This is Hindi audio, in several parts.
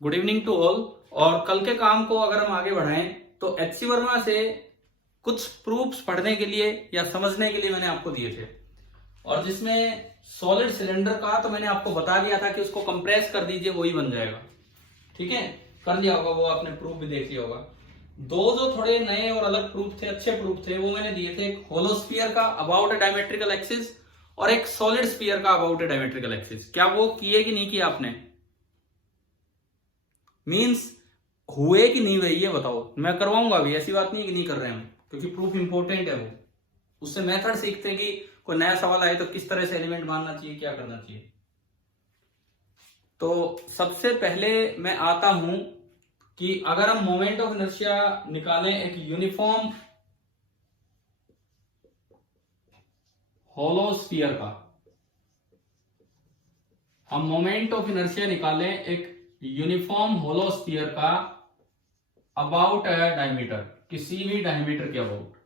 Good evening to all. और कल के काम को अगर हम आगे बढ़ाएं तो एचसी वर्मा से कुछ प्रूफ्स पढ़ने के लिए या समझने के लिए मैंने आपको दिए थे, और जिसमें सॉलिड सिलेंडर का तो मैंने आपको बता दिया था कि उसको कंप्रेस कर दीजिए, वही बन जाएगा। ठीक है, कर लिया होगा, वो आपने प्रूफ भी देख लिया होगा। दो जो थोड़े नए और अलग प्रूफ थे, अच्छे प्रूफ थे, वो मैंने दिए थे। एक होलो स्फीयर का अबाउट ए डायमेट्रिकल एक्सिस और एक सॉलिड स्फीयर का अबाउट ए डायमेट्रिकल एक्सिस। क्या वो किए कि नहीं किए आपने? मीन्स हुए कि नहीं हुए ये बताओ। मैं करवाऊंगा अभी, ऐसी बात नहीं कि नहीं कर रहे हम, क्योंकि प्रूफ इंपॉर्टेंट है। वो उससे मेथड सीखते हैं कि कोई नया सवाल आए तो किस तरह से एलिमेंट मानना चाहिए, क्या करना चाहिए। तो सबसे पहले मैं आता हूं कि अगर हम मोमेंट ऑफ इनर्शिया निकालें एक यूनिफॉर्म होलो स्फीयर का, हम मोमेंट ऑफ इनर्शिया निकालें एक यूनिफॉर्म होलो स्फीयर का अबाउट अ डायमीटर, किसी भी डायमीटर के अबाउट।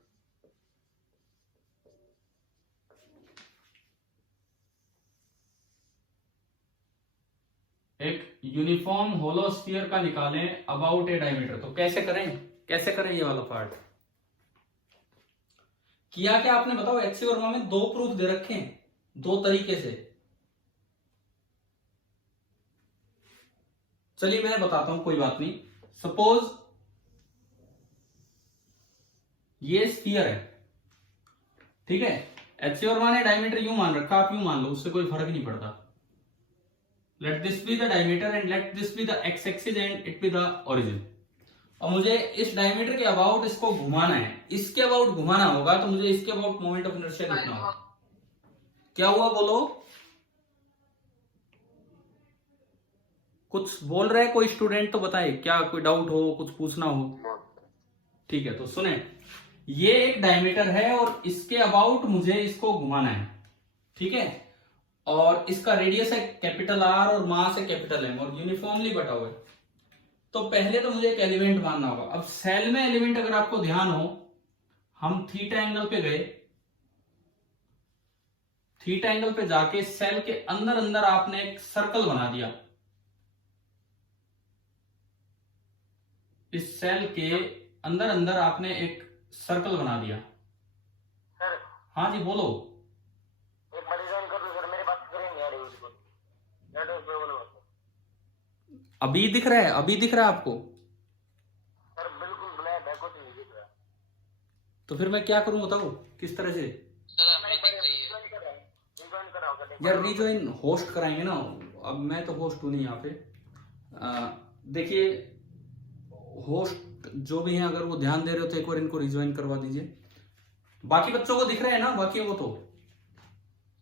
एक यूनिफॉर्म होलो स्फीयर का निकालें अबाउट ए डायमीटर। तो कैसे करें ये वाला पार्ट? किया क्या आपने बताओ? एचसी वर्मा में दो प्रूफ दे रखे हैं, दो तरीके से। चलिए मैं बताता हूं, कोई बात नहीं। सपोज ये स्फीयर है, ठीक है। एचसी वर्मा ने डायमीटर यूं मान रखा, आप यूं मान लो, उससे कोई फर्क नहीं पड़ता। Late this be the diameter and let this be the x axis and it be the origin. और मुझे इस डायमीटर के अबाउट इसको घुमाना है, इसके अबाउट घुमाना होगा, तो मुझे इसके अबाउट मोमेंट ऑफ इनर्शिया लिखना होगा। क्या हुआ बोलो? कुछ बोल रहे हैं कोई स्टूडेंट तो बताए, क्या कोई डाउट हो, कुछ पूछना हो? ठीक है, तो सुने, ये एक डायमीटर है और इसके अबाउट मुझे इसको घुमाना है, ठीक है। और इसका रेडियस है कैपिटल आर और मास है कैपिटल एम, और यूनिफॉर्मली बटा हुआ है। तो पहले तो मुझे एक एलिमेंट मानना होगा। अब सेल में एलिमेंट अगर आपको ध्यान हो, हम थीटा एंगल पे गए, थीटा एंगल पे जाके सेल के अंदर अंदर आपने एक सर्कल बना दिया। इस सेल के अंदर अंदर आपने एक सर्कल बना दिया। सर, हाँ जी बोलो। एक बार डिजाइन कर दो सर, मेरे पास स्क्रीन नहीं आ रही इसको। नेटवर्क प्रॉब्लम है अभी दिख रहा है? अभी दिख रहा है आपको? सर, बिल्कुल ब्लैक है, कुछ नहीं दिख रहा। तो फिर मैं क्या करूं बताओ, किस तरह से? डिजाइन कराओ यार रिजॉइन होस्ट कराएंगे ना। अब मैं तो होस्ट हूं नहीं यहाँ पे। देखिए, होस्ट जो भी हैं, अगर वो ध्यान दे रहे हो तो एक बार इनको रिजॉइन करवा दीजिए। बाकी बच्चों को दिख रहे हैं ना? बाकी वो तो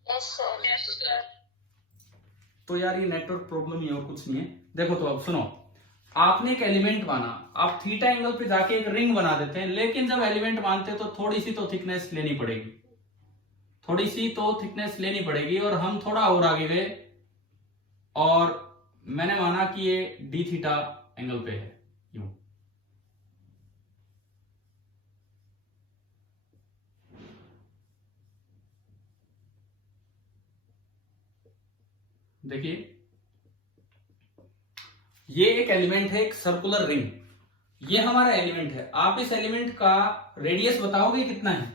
यस सर। तो यार ये नेटवर्क प्रॉब्लम ही है और कुछ नहीं है। देखो, तो अब सुनो, आपने एक एलिमेंट माना, आप थीटा एंगल पे जाके एक रिंग बना देते हैं, लेकिन जब एलिमेंट मानते हैं तो थोड़ी सी तो थिकनेस लेनी पड़ेगी, थोड़ी सी तो थिकनेस लेनी पड़ेगी। और हम थोड़ा और आगे गए और मैंने माना कि ये डी थीटा एंगल पे है, यूं। देखिए, ये एक एलिमेंट है, एक सर्कुलर रिंग। ये हमारा एलिमेंट है। आप इस एलिमेंट का रेडियस बताओगे कितना है?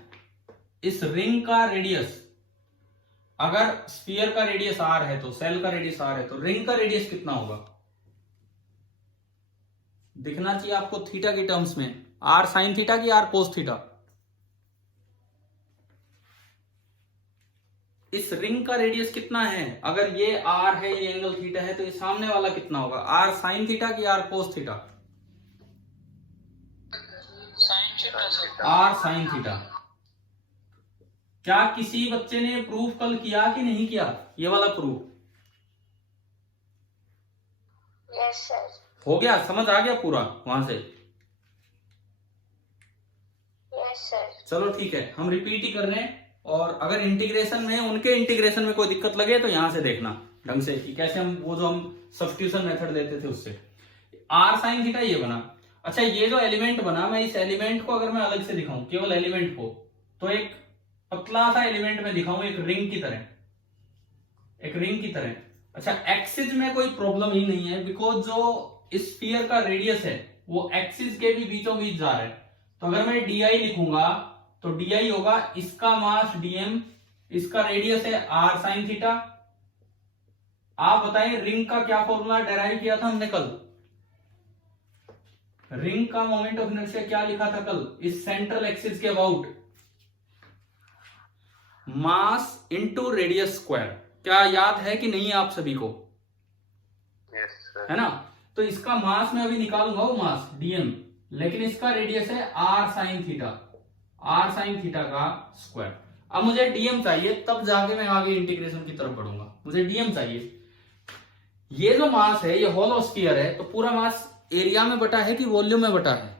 इस रिंग का रेडियस, अगर स्फीयर का रेडियस आर है तो सेल का रेडियस आर है, तो रिंग का रेडियस कितना होगा? दिखना चाहिए आपको थीटा के टर्म्स में। आर साइन थीटा की आर कोस थीटा? इस रिंग का रेडियस कितना है? अगर ये आर है, ये एंगल थीटा है, तो ये सामने वाला कितना होगा? आर साइन थीटा की r cos theta? R sine theta. क्या किसी बच्चे ने प्रूफ कल किया कि नहीं किया, ये वाला प्रूफ? Yes sir. हो गया? समझ आ गया पूरा वहां से? Yes sir. चलो ठीक है, हम रिपीट ही कर रहे हैं। और अगर इंटीग्रेशन में, उनके इंटीग्रेशन में कोई दिक्कत लगे तो यहां से देखना ढंग से कि कैसे हम वो जो हम सब्स्टिट्यूशन मेथड देते थे उससे। आर साइन थीटा ये बना। अच्छा, ये जो एलिमेंट बना, मैं इस एलिमेंट को अगर मैं अलग से दिखाऊं, केवल एलिमेंट को, तो एक पतला सा एलिमेंट में दिखाऊं, एक रिंग की तरह, एक रिंग की तरह। अच्छा, एक्सिस में कोई प्रॉब्लम ही नहीं है, बिकॉज जो इस स्फीयर का रेडियस है वो एक्सिस के भी बीचों बीच जा रहा है, तो अगर मैं डी आई लिखूंगा तो डी आई होगा इसका मास डीएम, इसका रेडियस है आर साइन थीटा। आप बताएं रिंग का क्या फॉर्मूला डेराइव किया था हमने कल, रिंग का मोमेंट ऑफ इनर्शिया क्या लिखा था कल, इस सेंट्रल एक्सिस के about, mass into radius square. क्या याद है कि नहीं आप सभी को? Yes sir. है ना? तो इसका मास मैं अभी निकालूंगा वो मास डीएम, लेकिन इसका रेडियस है r sine theta, r sine theta का स्क्वायर। अब मुझे डीएम चाहिए, तब जाके मैं आगे इंटीग्रेशन की तरफ बढ़ूंगा। मुझे डीएम चाहिए। ये जो मास है ये होलो स्फीयर है, तो पूरा मास एरिया में बटा है कि वॉल्यूम में बटा है?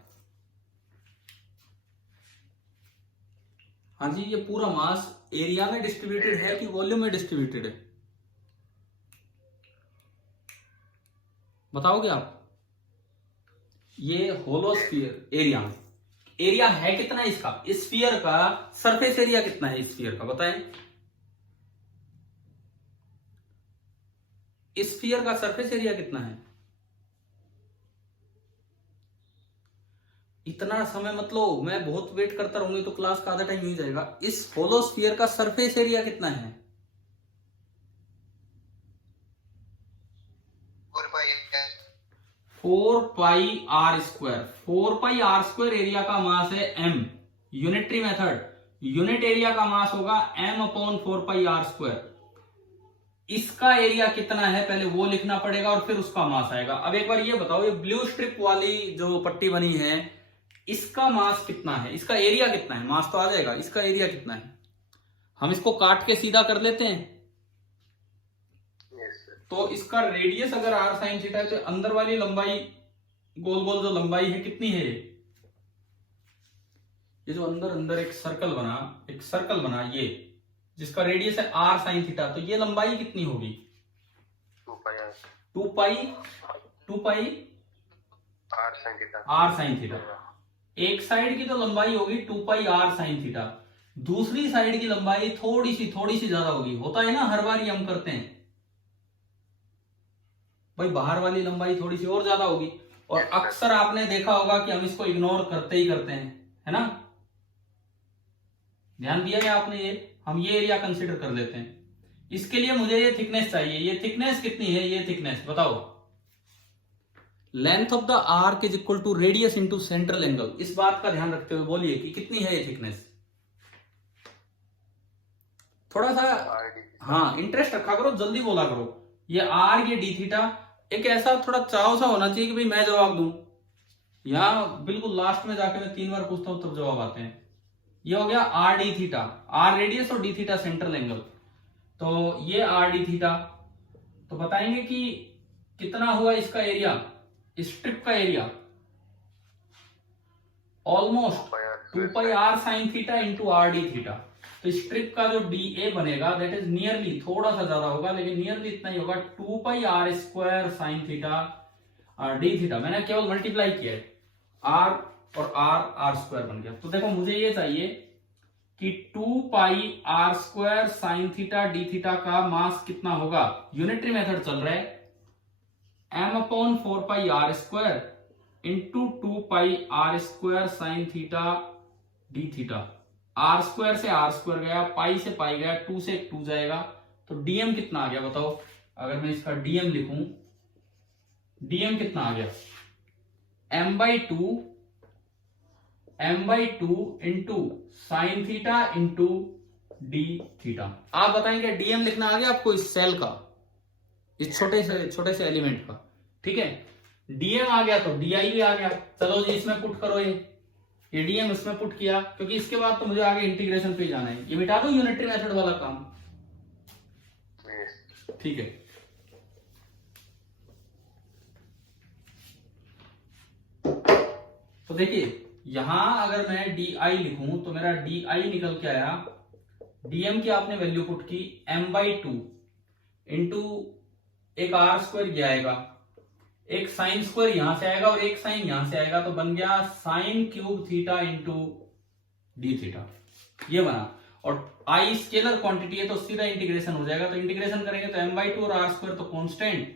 हाँ जी, ये पूरा मास एरिया में डिस्ट्रीब्यूटेड है कि वॉल्यूम में डिस्ट्रीब्यूटेड है? बताओगे आप? ये होलो स्फीयर एरिया में, एरिया है कितना इसका, इस स्फीयर का सरफेस एरिया कितना है इस स्फीयर का, बताएं। इस स्फीयर का सरफेस एरिया कितना है? इतना समय मत लो, मैं बहुत वेट करता रहूंगी तो क्लास का आधा टाइम हो जाएगा। इस होलो स्फीयर का सरफेस एरिया कितना है? 4 pi r square. 4 pi r square area का मास है m, unitary method, unit area का मास होगा m upon 4 pi r square. इसका एरिया कितना है पहले वो लिखना पड़ेगा और फिर उसका मास आएगा। अब एक बार ये बताओ, ये ब्लू स्ट्रिप वाली जो पट्टी बनी है इसका मास कितना है, इसका एरिया कितना है? मास तो आ जाएगा, इसका एरिया कितना है? हम इसको काट के सीधा कर लेते हैं। तो इसका रेडियस अगर आर साइन थीटा है तो अंदर वाली लंबाई, गोल गोल जो लंबाई है कितनी है? ये जो अंदर अंदर एक सर्कल बना ये, जिसका रेडियस है आर साइन थीटा, तो ये लंबाई कितनी होगी? 2 पाई आर साइन थीटा। एक साइड की तो लंबाई होगी 2 पाई आर साइन थीटा, दूसरी साइड की लंबाई थोड़ी सी ज्यादा होगी। होता है ना, हर बार ही हम करते हैं भाई, बाहर वाली लंबाई थोड़ी सी और ज्यादा होगी। और अक्सर आपने देखा होगा कि हम इसको इग्नोर करते ही करते हैं, है ना? ध्यान दिया है आपने? ये हम ये एरिया कंसीडर कर लेते हैं। इसके लिए मुझे ये थिकनेस चाहिए। ये थिकनेस कितनी है? ये थिकनेस बताओ। Length of the arc is equal to radius into central angle. इस बात का ध्यान रखते हुए बोलिए कि कितनी है ये थिकनेस। थोड़ा सा हाँ इंटरेस्ट रखा करो, जल्दी बोला करो। ये आर, ये डी थीटा, एक ऐसा थोड़ा चाव सा होना चाहिए कि भाई मैं जवाब दूं। यहां बिल्कुल लास्ट में जाके मैं 3 बार पूछता हूं तब जवाब आते हैं। ये हो गया r d theta, r radius और डी थीटा सेंट्रल एंगल। तो ये आर डी थीटा, तो बताएंगे कि कितना हुआ इसका एरिया, स्ट्रिप का area? Almost 2 pi r sine theta into r d theta. तो स्ट्रिप का जो डी ए बनेगा दैट इज नियरली, थोड़ा सा ज्यादा होगा लेकिन नियरली इतना ही होगा, 2 pi r square sine theta d theta. मैंने केवल मल्टीप्लाई किया है, आर और आर स्क्वायर बन गया। तो देखो मुझे ये चाहिए कि 2 pi r square sine theta d theta का मास कितना होगा। यूनिटरी मेथड चल रहा है, m upon 4 pi r square into 2 pi r square sine theta d theta. R square से आर स्क्वायर गया, पाई से पाई गया, 2 से 2 जाएगा, तो डीएम कितना आ गया बताओ? अगर मैं इसका डीएम लिखूं, डीएम कितना आ गया? m/2 into sine theta into D theta. आप बताएंगे डीएम लिखना आ गया आपको इस सेल का, इस छोटे से एलिमेंट का, ठीक है? डीएम आ गया तो डीआई भी आ गया। चलो जी इसमें पुट करो, ये डीएम इसमें पुट किया, क्योंकि इसके बाद तो मुझे आगे इंटीग्रेशन पे जाना है। ये मिटा दो यूनिटरी मेथड वाला काम, ठीक है? तो देखिए यहां अगर मैं डी आई लिखूं तो मेरा डी आई निकल के आया, डीएम की आपने वैल्यू पुट की m/2 इंटू एक आर स्क्वायर ये आएगा, एक साइन स्क्वायर यहां से आएगा और एक साइन यहां से आएगा, तो बन गया sine cube theta into D theta, ये बना। और आई स्केलर क्वांटिटी है तो सीधा इंटीग्रेशन हो जाएगा, तो इंटीग्रेशन करेंगे तो m/2 और आर स्क्वायर तो कांस्टेंट,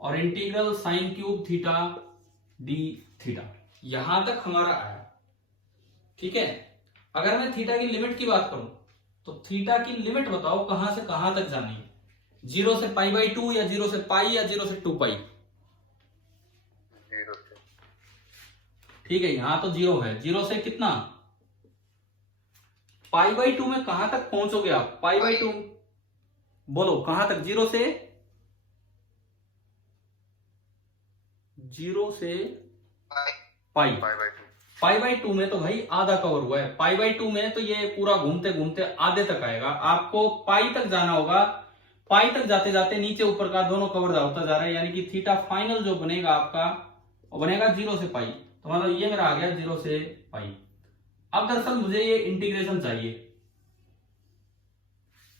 और integral sine cube theta d theta. यहां तक हमारा आया, ठीक है। अगर मैं थीटा की लिमिट की बात करूं तो थीटा की लिमिट बताओ कहां से कहां तक जानी है, 0 से π/2 या 0 से पाई या 0 से 2 पाई? 0 से। ठीक है, यहां तो 0 है, 0 से कितना π/2 में कहां तक पहुंचोगे आप? π/2 बोलो कहां तक? 0 से पाई। π/2 में तो भाई आधा कवर हुआ है, π/2 में तो ये पूरा घूमते घूमते आधे तक आएगा। आपको पाई तक जाना होगा, पाई तक जाते जाते नीचे ऊपर का दोनों कवर होता जा रहा है, यानी कि थीटा फाइनल जो बनेगा आपका वो बनेगा 0 से पाई। तो मतलब ये मेरा आ गया 0 से पाई। अब दरअसल मुझे ये इंटीग्रेशन चाहिए,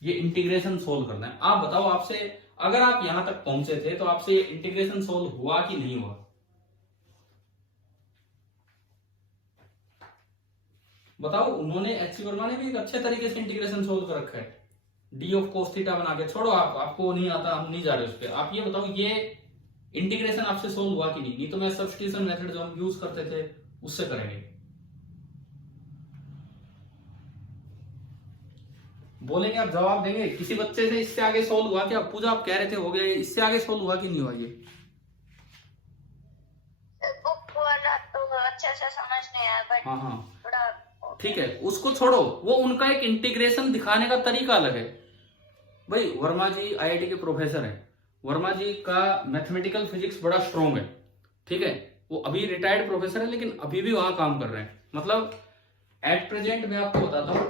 ये इंटीग्रेशन सोल्व करना है। आप बताओ, आपसे अगर आप यहां तक पहुंचे थे तो आपसे ये इंटीग्रेशन सोल्व हुआ कि नहीं हुआ? बताओ। उन्होंने एच वर्मा ने भी एक अच्छे तरीके से इंटीग्रेशन सोल्व कर रखा है, डी ऑफ कोस थीटा बना के। छोड़ो, आपको नहीं आता, हम नहीं जा रहे उस पर। आप ये बताओ ये इंटीग्रेशन आपसे सोल्व हुआ कि नहीं तो मैं सब्स्टिट्यूशन मेथड जो हम यूज करते थे उससे करेंगे। बोलेंगे, आप जवाब देंगे। किसी बच्चे से इससे आगे सोल्व हुआ क्या? पूजा आप कह रहे थे हो गया, इससे आगे सोल्व हुआ कि नहीं हुआ? ये बुक वाला तो अच्छे से समझ नहीं आया, बट हाँ थोड़ा ठीक है, उसको छोड़ो। वो उनका एक इंटीग्रेशन दिखाने का तरीका अलग है। भाई वर्मा जी आईआईटी के प्रोफेसर हैं, वर्मा जी का मैथमेटिकल फिजिक्स बड़ा स्ट्रॉन्ग है, ठीक है। वो अभी रिटायर्ड प्रोफेसर है लेकिन अभी भी वहां काम कर रहे हैं। मतलब एट प्रेजेंट मैं आपको बताता हूँ,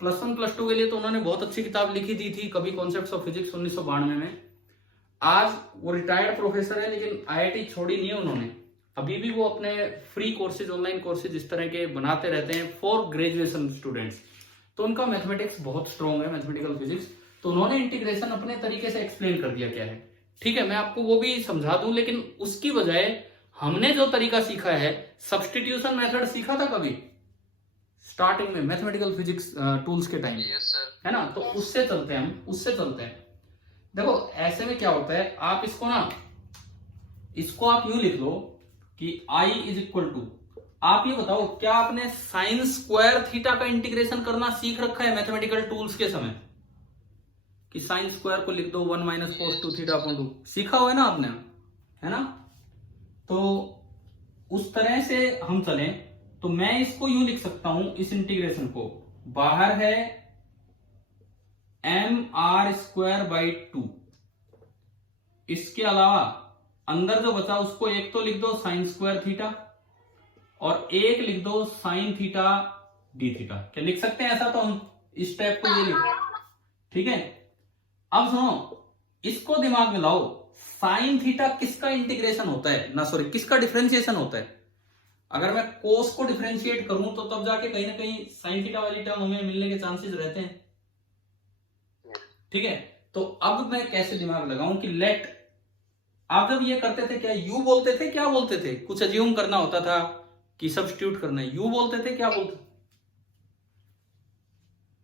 +1 +2 के लिए तो उन्होंने बहुत अच्छी किताब लिखी दी थी, कभी कॉन्सेप्ट्स ऑफ फिजिक्स 1992 में। आज वो रिटायर्ड प्रोफेसर है लेकिन आईआईटी छोड़ी नहीं है उन्होंने। अभी भी वो अपने फ्री कोर्सेज, ऑनलाइन कोर्सेज इस तरह के बनाते रहते हैं फॉर ग्रेजुएशन स्टूडेंट्स। तो उनका मैथमेटिक्स बहुत स्ट्रॉन्ग है, मैथमेटिकल फिजिक्स। तो उन्होंने इंटीग्रेशन अपने तरीके से एक्सप्लेन कर दिया क्या है, ठीक है। मैं आपको वो भी समझा दूं, लेकिन उसकी बजाय हमने जो तरीका सीखा है, सब्स्टिट्यूशन मेथड सीखा था कभी स्टार्टिंग में मैथमेटिकल फिजिक्स टूल्स के टाइम, है ना। तो उससे चलते हैं हम, उससे चलते हैं। देखो ऐसे में क्या होता है, आप इसको ना, इसको आप यूं लिख लो कि I = आप ये बताओ क्या आपने साइन स्क्वायर थीटा का इंटीग्रेशन करना सीख रखा है मैथमेटिकल टूल्स के समय? कि साइन स्क्वायर को लिख दो 1 - cos 2 θ/2, सीखा हुआ है ना आपने, है ना। तो उस तरह से हम चलें तो मैं इसको यूं लिख सकता हूं, इस इंटीग्रेशन को, बाहर है mr²/2, इसके अलावा अंदर जो बचा उसको एक तो लिख दो साइन स्क्वायर थीटा और एक लिख दो साइन थीटा डी थीटा। क्या लिख सकते हैं ऐसा? तो हम इस स्टेप को ये लिख, ठीक है। अब सुनो, इसको दिमाग में लाओ, साइन थीटा किसका इंटीग्रेशन होता है ना, सॉरी किसका डिफरेंशिएशन होता है? अगर मैं कोस को डिफरेंशिएट करूं तो तब जाके कहीं ना कहीं साइन थीटा वाली टर्म हमें मिलने के चांसेस रहते हैं, ठीक है। तो अब मैं कैसे दिमाग लगाऊं कि लेट, आप जब ये करते थे क्या यू बोलते थे, क्या बोलते थे? कुछ अज्यूम करना होता था कि सब्स्टिट्यूट करना है, यू बोलते थे, क्या बोलते?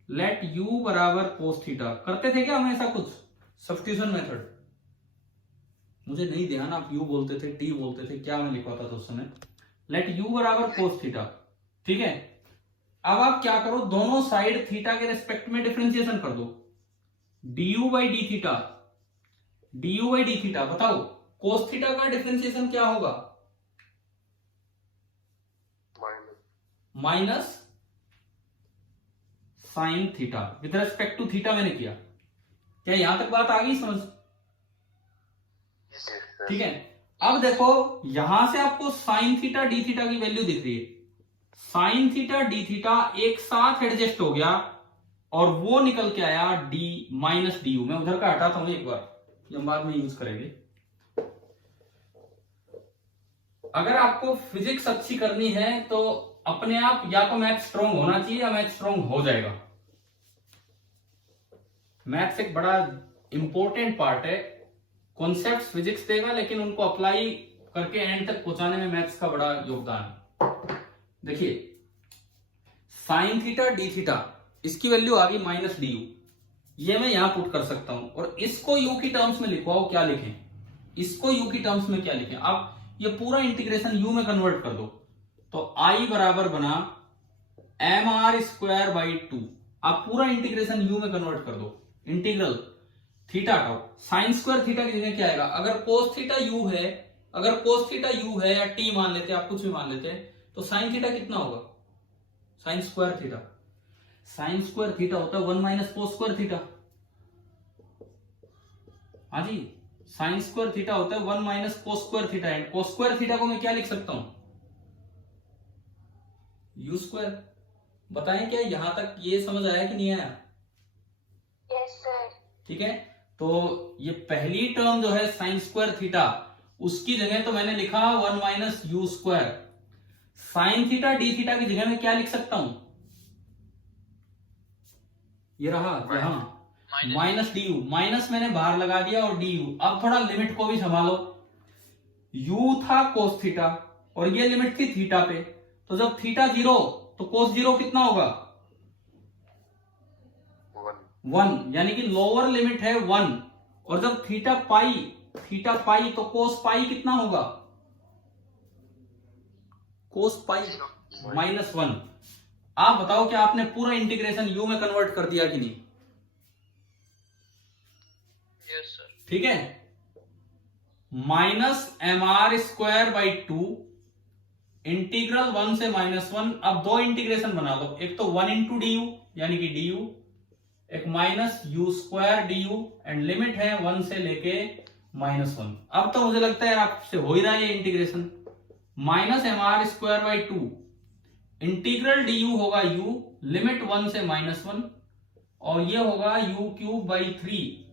लेट u = cos थीटा करते थे क्या हम ऐसा कुछ सब्स्टिट्यूशन मेथड? मुझे नहीं ध्यान आप u बोलते थे, t बोलते थे, क्या मैं लिखवाता था उस समय। लेट u = cos थीटा, ठीक है। अब आप क्या करो, दोनों साइड थीटा के रेस्पेक्ट में डिफरेंशिएशन कर दो, du/d θ। बताओ cos थीटा का डिफरेंशिएशन क्या होगा? Minus sine theta with respect to theta मैंने किया। क्या यहां तक बात आ गई समझ? ठीक है। अब देखो यहां से आपको साइन थीटा डी थीटा की वैल्यू दिख रही है, साइन थीटा डी थीटा एक साथ एडजस्ट हो गया और वो निकल के आया डी -du। मैं उधर का हटाता हूं एक बार, ये हम बाद में यूज करेंगे। अगर आपको फिजिक्स अच्छी करनी है तो अपने आप या तो मैथ स्ट्रॉन्ग होना चाहिए या मैथ स्ट्रॉन्ग हो जाएगा। मैथ्स एक बड़ा इंपॉर्टेंट पार्ट है, कॉन्सेप्ट्स फिजिक्स देगा लेकिन उनको अप्लाई करके एंड तक पहुंचाने में मैथ्स का बड़ा योगदान है। देखिए साइन थीटा डी थीटा, इसकी वैल्यू आ गई -du, ये मैं यहां पुट कर सकता हूं और इसको u की टर्म्स में लिखवाओ, क्या लिखें? इसको u की टर्म्स में क्या लिखें? अब ये पूरा इंटीग्रेशन u में कन्वर्ट कर दो, तो i बराबर बना mr² बाई 2। आप पूरा इंटीग्रेशन u में कन्वर्ट कर दो, इंटीग्रल थीटा हटाओ, साइन स्क्वायर थीटा की जगह क्या आएगा? अगर कोस थीटा u है, अगर कोस थीटा u है या t मान लेते, आप कुछ भी मान लेते, तो साइन थीटा कितना होगा? Sine square theta, sine square theta होता है 1 माइनस कोस स्क्वायर थीटा। हाँ जी, साइन स्क्वायर थीटा होता है 1 minus cos square theta. And cos square theta को मैं क्या लिख सकता हूं? You square. बताएं क्या यहां तक ये समझ आया कि नहीं आया? Yes sir. ठीक है, तो ये पहली टर्म जो है साइन स्क्वायर थीटा, उसकी जगह तो मैंने लिखा 1 minus you square. Sine theta d theta की जगह में क्या लिख सकता हूं? ये रहा यहां माइनस डी यू, माइनस मैंने बाहर लगा दिया और डी यू। अब थोड़ा लिमिट को भी संभालो, यू था कोस थीटा और ये लिमिट थी थीटा पे, तो जब थीटा 0 तो कोस 0 कितना होगा? 1, यानी कि लोअर लिमिट है 1। और जब थीटा पाई तो कोस पाई कितना होगा? कोस पाई -1। आप बताओ क्या आपने पूरा इंटीग्रेशन यू में कन्वर्ट कर दिया कि नहीं? Yes sir. ठीक है, -mr² बाई 2 इंटीग्रल 1 से -1। अब दो इंटीग्रेशन बना दो, एक तो 1 इंटू डी यू यानी कि डी यू, एक minus you square D you, and limit है 1 से लेके -1। अब तो मुझे लगता है आपसे हो ही रहा है ये integration. -mr² by 2 integral D you होगा u, लिमिट 1 से -1, और ये होगा u³ बाई 3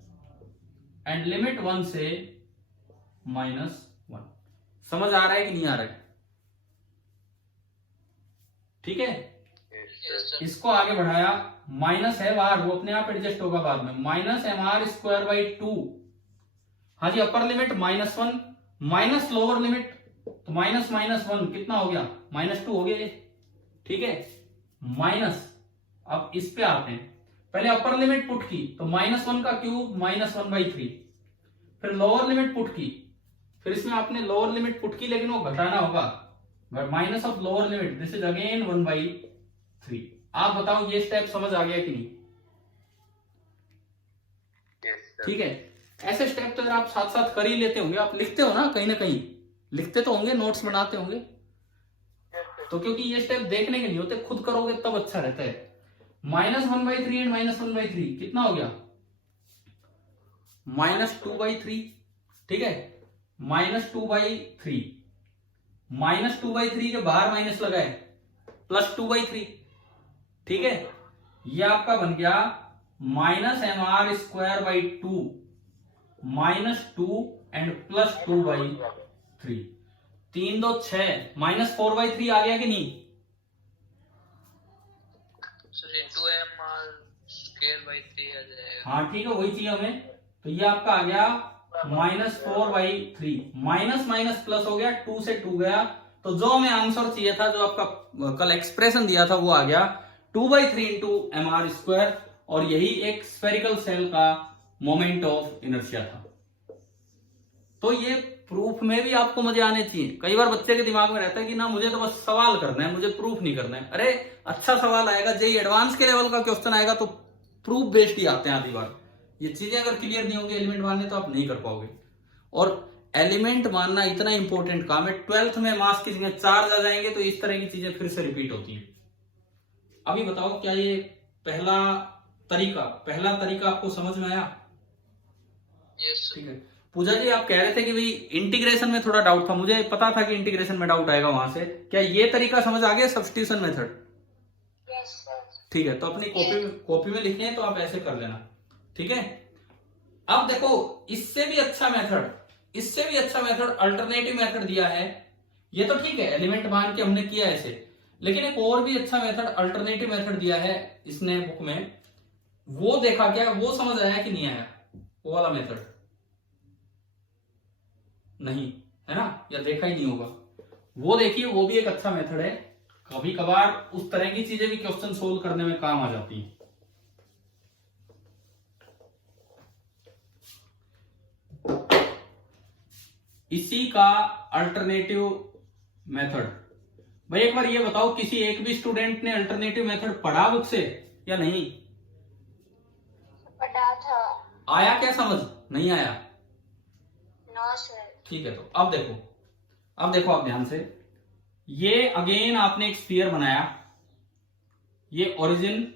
एंड लिमिट 1 से -1। समझ आ रहा है कि नहीं आ रहा है? ठीक है, इसको आगे बढ़ाया, माइनस है बाहर, वो अपने आप एडजस्ट होगा बाद में। -mr² बाई 2, हाँ जी, upper limit -1 minus lower limit, तो -1 कितना हो गया? -2 हो गया ये। ठीक है, माइनस, अब इस पे आते हैं, पहले अपर लिमिट पुट की तो -1 का क्यूब -1/3, फिर लोअर लिमिट पुट की, फिर इसमें आपने लोअर लिमिट पुट की लेकिन वो घटाना होगा, minus of lower limit, this is again 1/3। आप बताओ ये स्टेप समझ आ गया कि नहीं? ठीक है, ऐसे स्टेप तो अगर आप साथ साथ कर ही लेते होंगे, आप लिखते हो ना कहीं लिखते तो होंगे, नोट्स बनाते होंगे, तो क्योंकि ये स्टेप देखने के नहीं होते, खुद करोगे तब अच्छा रहता है। -1/3 एंड -1/3 कितना हो गया? -2/3। ठीक है, -2/3, -2/3 के बाहर माइनस लगाए, +2/3। ठीक है, ये आपका बन गया -mr² बाई 2 -2 एंड +2/3। 3 2 6, -4/3 आ गया कि नहीं? सर इंटू mr² बाई 3 आ जाएगा। हाँ ठीक है, वही चाहिए हमें। तो ये आपका आ गया -4/3, माइनस माइनस प्लस हो गया, 2 से 2 गया, तो जो हमें आंसर चाहिए था, जो आपका कल एक्सप्रेशन दिया था, वो आ गया 2/3 इंटू mr², और यही एक स्फेरिकल सेल का मोमेंट ऑफ इनर्शिया था। तो ये प्रूफ में भी आपको मजे आने चाहिए। कई बार बच्चे के दिमाग में रहता है कि ना मुझे तो बस सवाल करना है, मुझे प्रूफ नहीं करना है। अरे अच्छा सवाल आएगा, जेईई एडवांस के लेवल का क्वेश्चन आएगा तो प्रूफ बेस्ड ही आते हैं आधी बार। ये चीजें अगर क्लियर नहीं होंगी एलिमेंट मानने, तो आप नहीं कर पाओगे। और एलिमेंट मानना इतना इंपॉर्टेंट काम है, 12th में मास की जगह चार्ज आ जाएंगे तो इस तरह की चीजें फिर से रिपीट होती हैं। अभी बताओ क्या ये पहला तरीका आपको समझ में आया? यस। ठीक है, पूजा जी आप कह रहे थे कि भाई इंटीग्रेशन में थोड़ा डाउट था, मुझे पता था कि इंटीग्रेशन में डाउट आएगा वहां से। क्या ये तरीका समझ आ गया, सब्स्टिट्यूशन मेथड? Yes sir. ठीक है, तो अपनी कॉपी में लिखने हैं तो आप ऐसे कर लेना। ठीक है, अब देखो इससे भी अच्छा मेथड अल्टरनेटिव मेथड दिया है। ये तो ठीक है, एलिमेंट मान के हमने किया ऐसे, लेकिन एक और भी अच्छा मेथड अल्टरनेटिव मेथड दिया है इसने बुक में। वो देखा क्या, वो समझ आया कि नहीं आया? वो वाला मेथड नहीं है ना, या देखा ही नहीं होगा? वो देखिए, वो भी एक अच्छा मेथड है। कभी कभार उस तरह की चीजें भी क्वेश्चन सोल्व करने में काम आ जाती हैं। इसी का अल्टरनेटिव मेथड। भाई एक बार ये बताओ, किसी एक भी स्टूडेंट ने अल्टरनेटिव मेथड पढ़ा बुक से या नहीं? पढ़ा था। आया क्या समझ? नहीं आया? No sir. ठीक है, तो अब देखो आप ध्यान से, ये अगेन आपने एक स्फीयर बनाया, ये origin,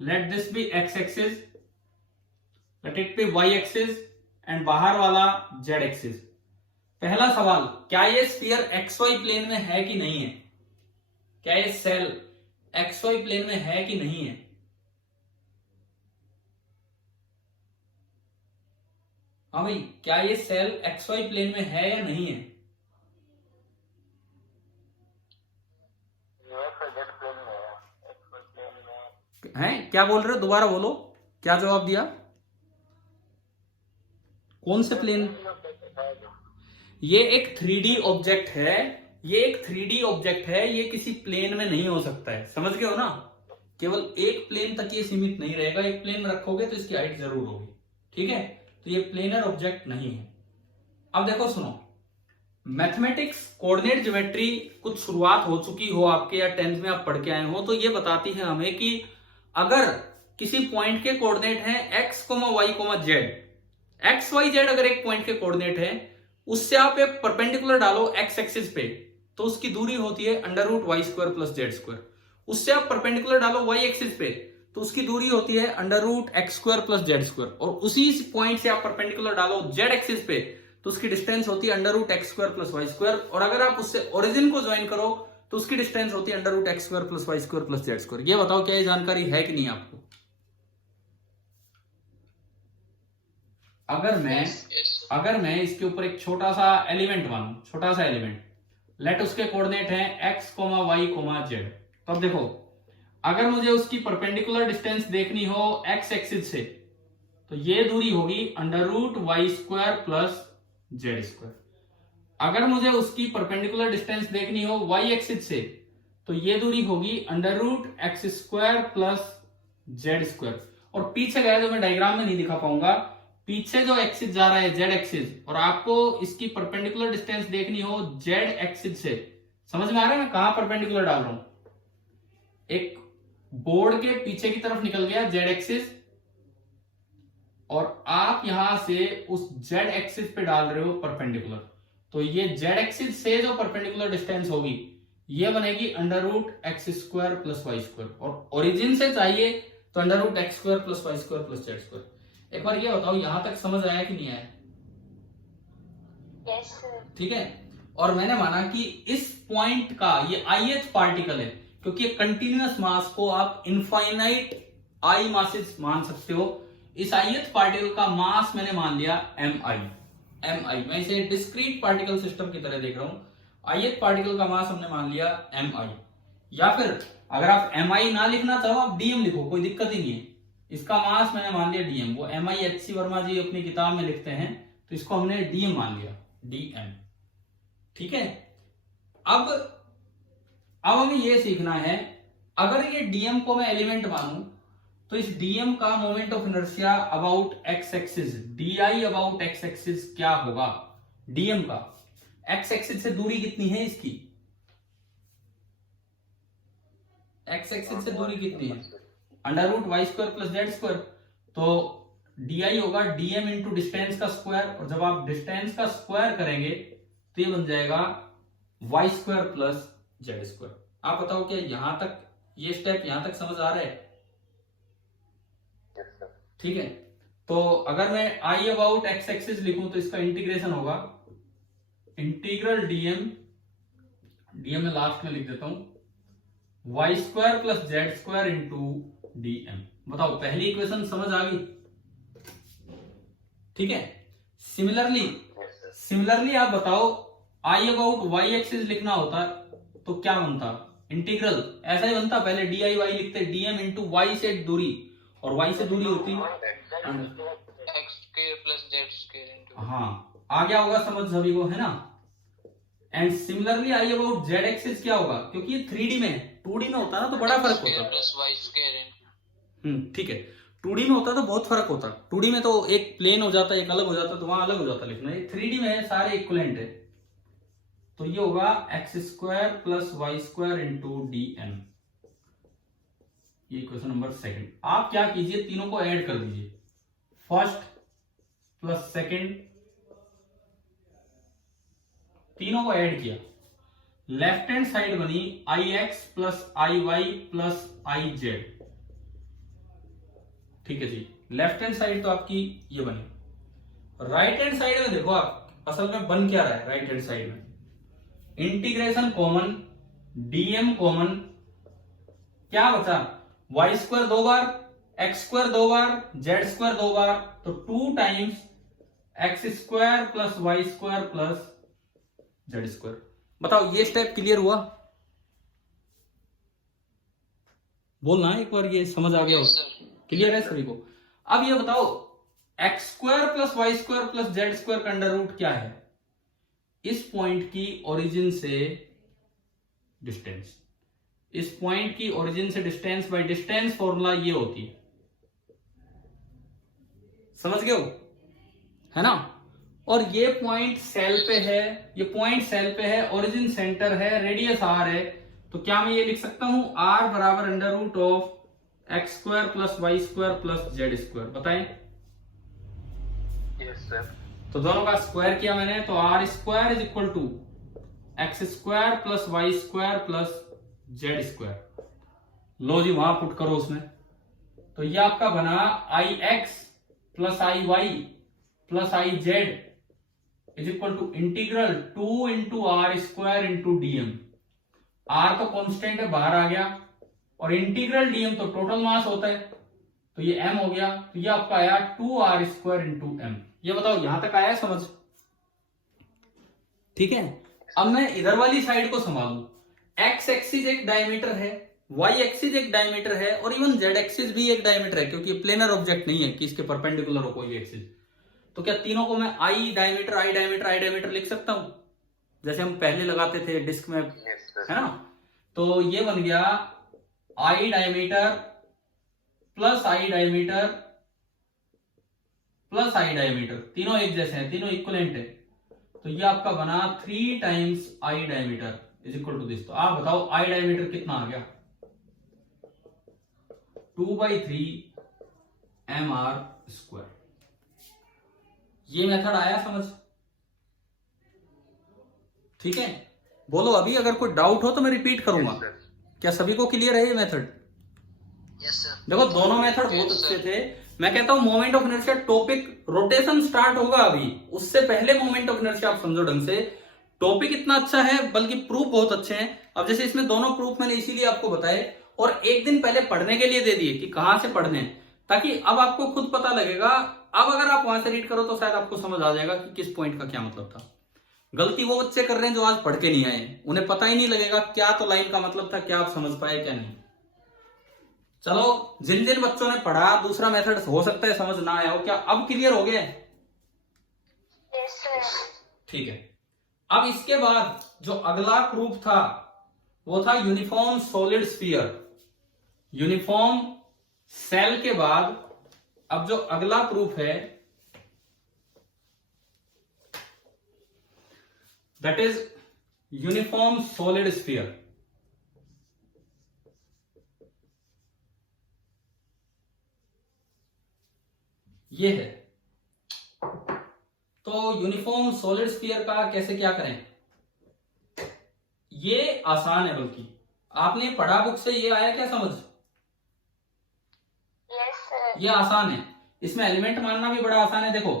let this be x axis, let it be y axis, and बाहर वाला जेड एक्सिस। पहला सवाल, क्या ये स्फीयर एक्स वाई प्लेन में है कि नहीं है? क्या ये सेल एक्स वाई प्लेन में है कि नहीं है? हाँ भाई, क्या ये सेल एक्स वाई प्लेन में है या नहीं है? जेड प्लेन में है, एक्स प्लेन में हैं? क्या बोल रहे हो? दोबारा बोलो, क्या जवाब दिया? कौन से प्लेन? ये एक 3D ऑब्जेक्ट है, ये एक 3D ऑब्जेक्ट है, ये किसी प्लेन में नहीं हो सकता है, समझ गए हो ना? केवल एक प्लेन तक ये सीमित नहीं रहेगा, एक प्लेन में रखोगे तो इसकी हाइट जरूर होगी, ठीक है? तो ये प्लेनर ऑब्जेक्ट नहीं है। अब देखो सुनो, मैथमेटिक्स कोऑर्डिनेट ज्योमेट्री कुछ शुरुआत हो चुकी हो आपके, या 10th में आप पढ़ के आए हो, तो ये बताती है हमें कि अगर किसी पॉइंट के कोऑर्डिनेट हैं x, y, z, x y z अगर एक पॉइंट के कोऑर्डिनेट है, उससे आप एक परपेंडिकुलर डालो x एक्सिस पे, तो उसकी दूरी होती है √y² + z²। उससे आप परपेंडिकुलर डालो y एक्सिस पे, तो उसकी दूरी होती है √x² + z²। और उसी पॉइंट से आप परपेंडिकुलर डालो z एक्सिस पे, तो उसकी डिस्टेंस होती है √x² + y²। और अगर आप उससे ओरिजिन को ज्वाइन करो तो उसकी डिस्टेंस होती है √x² + y² + z²। ये बताओ क्या ये जानकारी है कि नहीं आपको? अगर मैं इसके ऊपर एक छोटा सा एलिमेंट मानूं, छोटा सा एलिमेंट, लेट उसके कोऑर्डिनेट हैं x, y, z। तो अब देखो, अगर मुझे उसकी परपेंडिकुलर डिस्टेंस देखनी हो x एक्सिस से, तो ये दूरी होगी √y² + z²। अगर मुझे उसकी परपेंडिकुलर डिस्टेंस देखनी हो y एक्सिस से, तो ये दूरी होगी √x² + z²। और पीछे गया तो मैं डायग्राम में नहीं दिखा पाऊंगा, पीछे जो एक्सिस जा रहा है z एक्सिस, और आपको इसकी परपेंडिकुलर डिस्टेंस देखनी हो z एक्सिस से, समझ में आ रहा है मैं कहां परपेंडिकुलर डाल रहा हूं? एक बोर्ड के पीछे की तरफ निकल गया z एक्सिस, और आप यहां से उस z एक्सिस पे डाल रहे हो परपेंडिकुलर, तो ये z एक्सिस से जो परपेंडिकुलर डिस्टेंस होगी ये बनेगी √x² + y²। और ओरिजिन से चाहिए तो √x² + y² + z²। एक बार ये बताओ, यहां तक समझ आया कि नहीं आया? Yes sir. ठीक है। और मैंने माना कि इस पॉइंट का ये ith पार्टिकल है, क्योंकि कंटिन्यूअस मास को आप इनफाइनाइट i मासेस मान सकते हो। इस ith पार्टिकल का मास मैंने मान लिया mi। मैं इसे डिस्क्रीट पार्टिकल सिस्टम की तरह देख रहा हूं। ith पार्टिकल का मास हमने मान लिया mi, या फिर अगर आप mi ना लिखना चाहो आप dm लिखो, कोई दिक्कत ही नहीं है। इसका मास मैंने मान लिया dm, वो MIHC वर्मा जी अपनी किताब में लिखते हैं, तो इसको हमने dm मान लिया, dm। ठीक है। अब हमें ये सीखना है, अगर ये dm को मैं एलिमेंट मानूं, तो इस dm का moment of inertia about x axis, di about x axis क्या होगा? dm का x एक्सिस से दूरी कितनी है इसकी? x एक्सिस से दूरी कितनी है? √y² + z²। तो di होगा dm इंटू डिस्टेंस का स्क्वायर, और जब आप डिस्टेंस का स्क्वायर करेंगे तो ये बन जाएगा y² + z²। आप बताओ क्या यहां तक, ये स्टेप यहां तक समझ आ रहा है? ठीक है। तो अगर मैं i अबाउट x एक्सिस लिखूं तो इसका इंटीग्रेशन होगा इंटीग्रल dm में लास्ट में लिख देता हूं y² + z² इंटू dm। बताओ पहली इक्वेशन समझ आ गई? ठीक है। सिमिलरली आप बताओ, i अबाउट y एक्सिस लिखना होता तो क्या बनता? इंटीग्रल ऐसा ही बनता, पहले dy लिखते, dm इंटू y से दूरी, और y से दूरी होती x² + z²। हाँ, आ गया होगा समझ सभी को, है ना? And similarly i about z axis क्या होगा? क्योंकि ये 3D में है, 2D में होता ना तो बड़ा फर्क होता। +y²। ठीक है। 2D में होता तो बहुत फर्क होता। 2D में तो एक प्लेन हो जाता, एक अलग हो जाता, तो वहां अलग हो जाता, लेकिन 3D में सारे इक्विवेलेंट है। तो ये होगा x² plus y² into dm। ये क्वेश्चन नंबर 2। आप क्या कीजिए, तीनों को ऐड कर दीजिए, फर्स्ट प्लस सेकंड, तीनों को ऐड किया, लेफ्ट हैंड साइड बनी ix plus iy plus iz। ठीक है जी, लेफ्ट हैंड साइड तो आपकी ये बनी। राइट हैंड साइड में देखो आप असल में बन क्या रहा है। राइट हैंड साइड में इंटीग्रेशन कॉमन, dm कॉमन, क्या बचा, y² 2 बार, x² 2 बार, z² 2 बार, तो 2 times x² plus y² plus z²। बताओ ये स्टेप क्लियर हुआ? बोलना एक बार, ये समझ आ गया? क्लियर है सभी को? अब ये बताओ x² plus y² plus z² का अंडर रूट क्या है? इस पॉइंट की ओरिजिन से डिस्टेंस, इस पॉइंट की ओरिजिन से डिस्टेंस बाय डिस्टेंस फॉर्मूला ये होती है। समझ गए हो, है ना? और ये पॉइंट सेल पे है, ये पॉइंट सेल पे है, ओरिजिन सेंटर है, रेडियस r है, तो क्या मैं ये लिख सकता हूं r बराबर under root of x² plus y² plus z²? बताएं। Yes sir. तो दोनों का स्क्वायर किया मैंने, तो r² is equal to x² plus y² plus z²। लो जी वहां पुट करो उसमें, तो ये आपका बना ix plus iy plus iz is equal to integral 2 into r² into dm। r तो कांस्टेंट है, बाहर आ गया, और इंटीग्रल dm तो टोटल मास होता है, तो ये m हो गया। तो ये आपका आया 2r² इंटू m। ये बताओ यहां तक आया समझ? ठीक है। अब मैं इधर वाली साइड को संभालू। x एक्सिस एक डायमीटर है, y एक्सिस एक डायमीटर है, और इवन z एक्सिस भी एक डायमीटर है, क्योंकि प्लेनर ऑब्जेक्ट नहीं है कि इसके परपेंडिकुलर हो कोई भी एक्सिस। तो क्या तीनों को मैं I डायमीटर लिख सकता हूं, जैसे हम पहले लगाते थे डिस्क में, है ना? तो ये बन गया I diameter plus I diameter plus I diameter, तीनों एक जैसे हैं, तीनों इक्वलेंट है। तो ये आपका बना 3 times I diameter is equal to this. तो आप बताओ I डायमीटर कितना आ गया? 2/3 mr²। ये मेथड आया समझ? ठीक है, बोलो अभी अगर कोई डाउट हो तो मैं रिपीट करूंगा। क्या सभी को क्लियर है ये मेथड? Yes sir. देखो दोनों मेथड बहुत अच्छे थे। मैं कहता हूं moment of inertia topic rotation start होगा अभी, उससे पहले मोमेंट ऑफ इनर्शिया आप समझो ढंग से। टॉपिक इतना अच्छा है, बल्कि प्रूफ बहुत अच्छे हैं। अब जैसे इसमें दोनों प्रूफ मैंने इसीलिए आपको बताए और एक दिन पहले पढ़ने के लिए दे दिए कि कहां से पढ़ने, ताकि अब आपको खुद पता लगेगा। अब अगर आप वहां से रीड करो तो शायद आपको समझ आ जाएगा कि किस पॉइंट का क्या मतलब था। गलती वो बच्चे कर रहे हैं जो आज पढ़ के नहीं आए, उन्हें पता ही नहीं लगेगा क्या तो लाइन का मतलब था, क्या आप समझ पाए क्या नहीं। चलो जिन जिन बच्चों ने पढ़ा दूसरा मेथड हो सकता है समझ ना आया हो, क्या अब क्लियर हो गया? Yes sir. ठीक है। अब इसके बाद जो अगला प्रूफ था वो था uniform solid sphere. Uniform shell के बाद अब जो अगला प्रूफ है that is uniform solid sphere. ये है। तो यूनिफॉर्म सॉलिड स्फीयर का कैसे क्या करें, ये आसान है, बल्कि आपने पढ़ा बुक से, ये आया क्या समझ? Yes sir. ये आसान है। इसमें एलिमेंट मानना भी बड़ा आसान है। देखो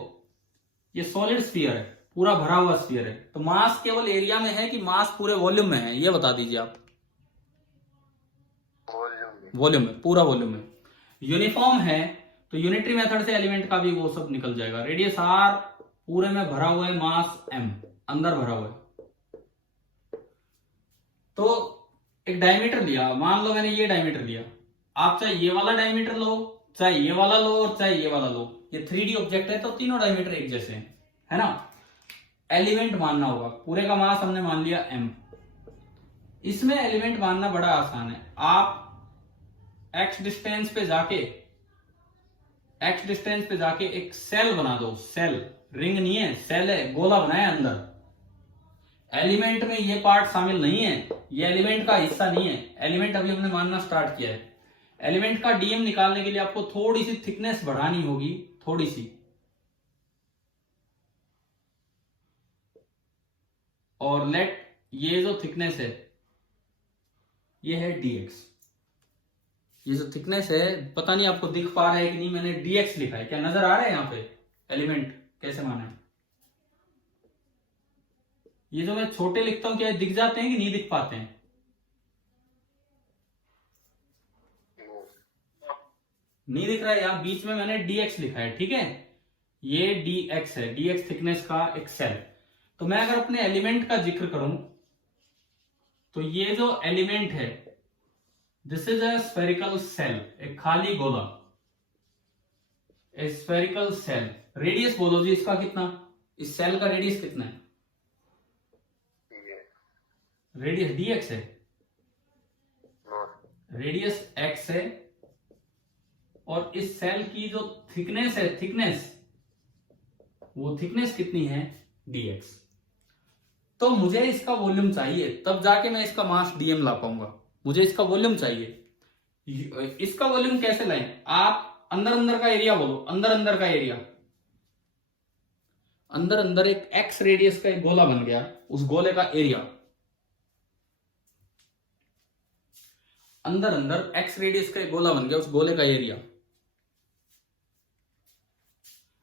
ये सॉलिड स्फीयर है, पूरा भरा हुआ स्फीयर है, तो मास केवल एरिया में है कि मास पूरे वॉल्यूम में है, ये बता दीजिए आप। वॉल्यूम में, पूरा वॉल्यूम में। यूनिफॉर्म है तो यूनिटरी मेथड से एलिमेंट का भी वो सब निकल जाएगा। रेडियस r पूरे में भरा हुआ है, मास m अंदर भरा हुआ है। तो एक डायमीटर लिया, मान लो मैंने ये डायमीटर लिया, आप चाहे ये वाला डायमीटर लो, चाहे ये वाला लो, और चाहे ये वाला लो। ये 3D ऑब्जेक्ट है तो तीनों डायमीटर एक जैसे हैं, है ना? एलिमेंट मानना होगा, पूरे का मास हमने मान लिया m। इसमें एलिमेंट मानना बड़ा आसान है। आप x डिस्टेंस पे जाके एक्स डिस्टेंस पे जाके एक सेल बना दो, सेल, रिंग नहीं है, सेल है, गोला बनाया अंदर। एलिमेंट में ये पार्ट शामिल नहीं है, ये एलिमेंट का हिस्सा नहीं है, एलिमेंट अभी हमने मानना स्टार्ट किया है। एलिमेंट का डीएम निकालने के लिए आपको थोड़ी सी थिकनेस बढ़ानी होगी, थोड़ी सी, और लेट ये जो थिकनेस है ये है dx। ये जो थिकनेस है, पता नहीं आपको दिख पा रहा है कि नहीं, मैंने dx लिखा है, क्या नजर आ रहा है यहाँ पे एलिमेंट कैसे माना है? ये जो मैं छोटे लिखता हूं क्या दिख जाते हैं कि नहीं दिख पाते हैं? नहीं दिख रहा है, यहाँ बीच में मैंने dx लिखा है, ठीक है, ये dx है, dx थिकनेस का एक सेल। तो मैं अगर अपने एलिमेंट का जिक्र करूं तो ये जो एलिमेंट है, this is a spherical shell, एक खाली गोला, ए स्फेरिकल सेल। रेडियस बोलो जी इसका कितना, इस सेल का रेडियस कितना है? रेडियस dx है, रेडियस x है, और इस सेल की जो थिकनेस है, थिकनेस, वो थिकनेस कितनी है? dx। तो मुझे इसका वॉल्यूम चाहिए, तब जाके मैं इसका मास dm ला पाऊंगा। मुझे इसका वॉल्यूम चाहिए। इसका वॉल्यूम कैसे लाएं? आप अंदर अंदर का एरिया बोलो, अंदर अंदर का एरिया। अंदर अंदर एक x रेडियस का एक गोला बन गया, उस गोले का एरिया, अंदर अंदर x रेडियस का एक गोला बन गया, उस गोले का एरिया।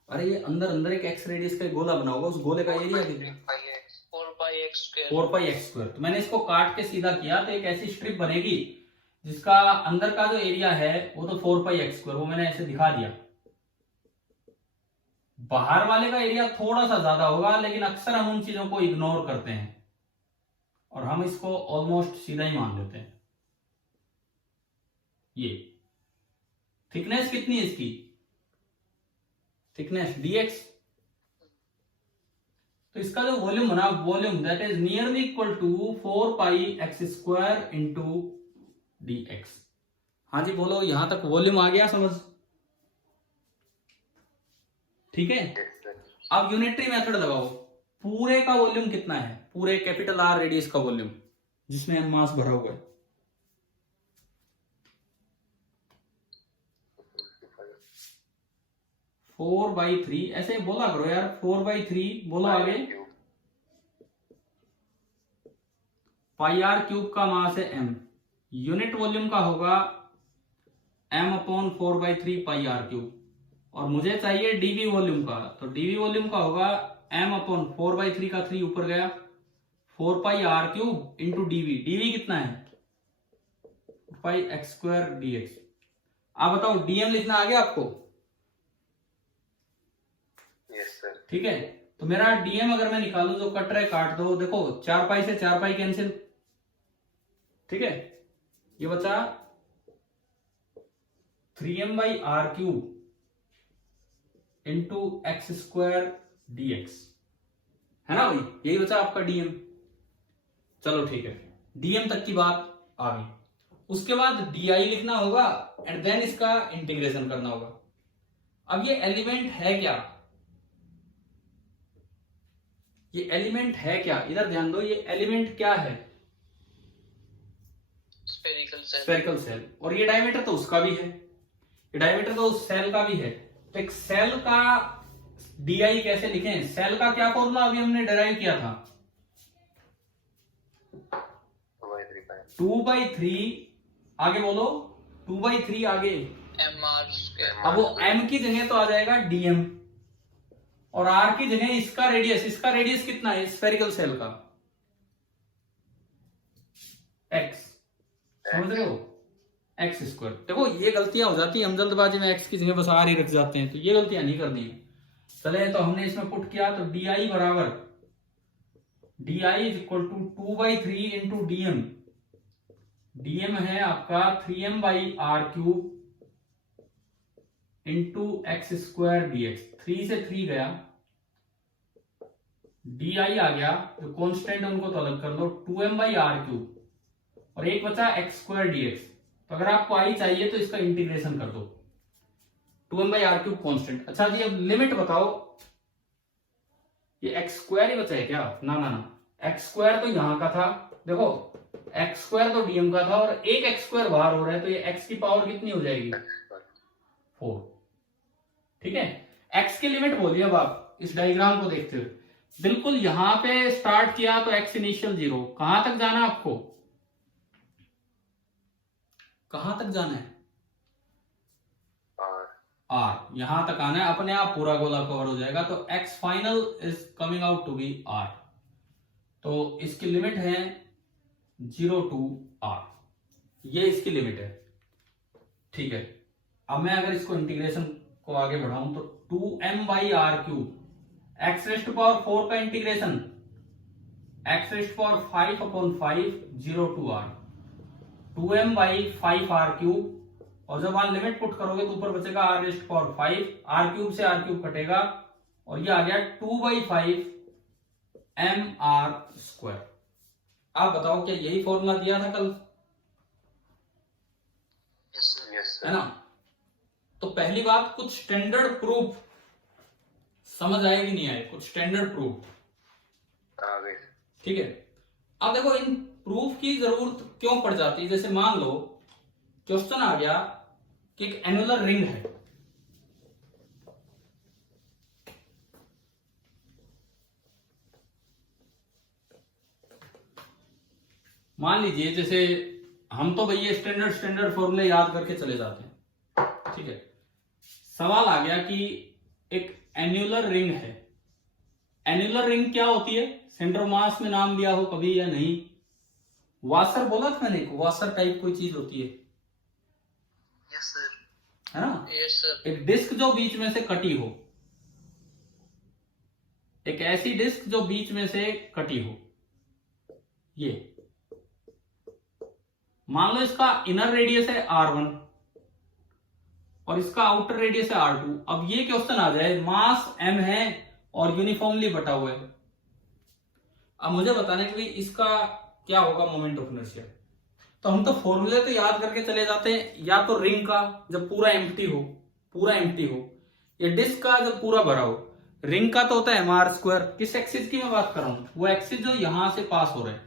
अरे ये अंदर अंदर एक x रेडियस का एक गोला बना होगा, उस गोले का एरिया कितना? 4 पाई एक्स स्क्वायर। तो मैंने इसको काट के सीधा किया तो एक ऐसी स्ट्रिप बनेगी जिसका अंदर का जो एरिया है वो तो 4 पाई एक्स स्क्वायर, वो मैंने ऐसे दिखा दिया। बाहर वाले का एरिया थोड़ा सा ज्यादा होगा, लेकिन अक्सर हम उन चीजों को इग्नोर करते हैं और हम इसको ऑलमोस्ट सीधा ही मान लेते हैं। ये थिकनेस कितनी है इसकी? Thickness dx। तो इसका जो वॉल्यूम बना, volume that is nearly equal to 4 pi x square into dx। हाँ जी बोलो, यहां तक वॉल्यूम आ गया समझ? ठीक है, अब यूनिटरी मेथड लगाओ। पूरे का वॉल्यूम कितना है? पूरे कैपिटल R रेडियस का वॉल्यूम जिसमें मास भरा हुआ है। फोर बाई थ्री, ऐसे बोला करो यार, 4/3 बोलो आगे। पाई आर क्यूब का मास है m, यूनिट वॉल्यूम का होगा m/4/3 पाई आर क्यूब, और मुझे चाहिए डीवी वॉल्यूम का, तो डीवी वॉल्यूम का होगा m/4/3 का 3 ऊपर गया, 4 pi r cube into dv. Dv कितना है? Pi x square dx। आप बताओ डीएम लिखना आ गया आपको? ठीक है, तो मेरा डीएम अगर मैं निकालूं तो कट रहे काट दो, देखो 4 पाई से 4 पाई कैंसिल, ठीक है, ये बचा 3m/r³ into x square dx, है ना भाई, यही बचा आपका डीएम। चलो ठीक है, डीएम तक की बात आ गई। उसके बाद डी लिखना होगा एंड देन इसका इंटीग्रेशन करना होगा। अब ये एलिमेंट है क्या? ये एलिमेंट है क्या? इधर ध्यान दो, ये एलिमेंट क्या है? Spherical shell. और ये डायमीटर तो उसका भी है, ये डायमीटर तो उस सेल का भी है। तो एक सेल का DI कैसे लिखें? सेल का क्या फॉर्मूला अभी हमने डिराइव किया था? 2/3, आगे बोलो 2/3 आगे, अब वो m की जगह तो आ जाएगा dm, और r की जगह इसका रेडियस कितना है स्फेरिकल सेल का? x, समझ रहे हो? X square. देखो ये गलतियां हो जाती है, हम जल्दबाजी में x की जगह बस r ही रख जाते हैं, तो ये गलतियां नहीं करनी है। चले, तो हमने इसमें पुट किया, तो di बराबर di is equal to 2/3 into dm। dm है आपका 3m/r³ into x square dx। 3 से 3 गया, di आ गया, जो कॉन्स्टेंट है उनको तो अलग कर लो, 2m/r³, और एक बचा एक्स स्क्वायर dx। तो अगर आपको i चाहिए तो इसका इंटीग्रेशन कर दो, 2m/r³ कांस्टेंट। अच्छा जी, अब लिमिट बताओ, ये x² ही बचा है क्या? ना ना ना, x² तो यहां का था, देखो x² तो dm का था और एक x² बाहर हो रहा है, तो ये x की पावर कितनी हो जाएगी? 4। ठीक है, x की लिमिट बोलिए अब आप इस डायग्राम को देखते हुए। बिल्कुल यहां पे स्टार्ट किया तो x इनिशियल 0, कहां तक जाना है आपको? कहां तक जाना है? r, यहां तक आना है, अपने आप पूरा गोला कवर हो जाएगा। तो x final is coming out to be r। तो इसकी लिमिट है 0 to r, ये इसकी लिमिट है। ठीक है, अब मैं अगर इसको इंटीग्रेशन को आगे बढ़ाऊं तो 2m/r³, x⁴ का integration x⁵5/5 0 to r, 2m/5r³, और जब आप लिमिट पुट करोगे तो ऊपर बचेगा r⁵5, r³ से r³ कटेगा और ये आ गया 2/5 mr²। आप बताओ क्या यही फॉर्मूला दिया था कल? Yes sir. है ना? तो पहली बात, कुछ स्टैंडर्ड प्रूफ समझ आए कि नहीं आए? कुछ स्टैंडर्ड प्रूफ आ गए। ठीक है। अब देखो इन प्रूफ की जरूरत क्यों पड़ जाती है। जैसे मान लो क्वेश्चन आ गया कि एक एनुलर रिंग है, मान लीजिए, जैसे हम तो भैया स्टैंडर्ड फॉर्मूले याद करके चले जाते हैं। ठीक है, सवाल आ गया कि एक एन्युलर रिंग है। एन्युलर रिंग क्या होती है? सेंटर मास में नाम लिया हो कभी या नहीं? वाशर बोला था मैंने, वाशर टाइप कोई चीज होती है, यस सर। है ना? Yes sir. एक डिस्क जो बीच में से कटी हो, एक ऐसी डिस्क जो बीच में से कटी हो। ये मान लो इसका इनर रेडियस है r1 और इसका आउटर रेडियस है r2। अब ये क्वेश्चन आ जाए, मास m है और यूनिफॉर्मली बटा हुआ है। अब मुझे बताना है कि भाई इसका क्या होगा मोमेंट ऑफ इनर्शिया। तो हम तो फॉर्मूले तो याद करके चले जाते हैं, या तो रिंग का जब पूरा एम्प्टी हो, या डिस्क का जब पूरा भरा हो। रिंग का तो होता है mr²। किस एक्सिस की मैं बात कर रहा हूं? वो एक्सिस जो यहां से पास हो रहा है,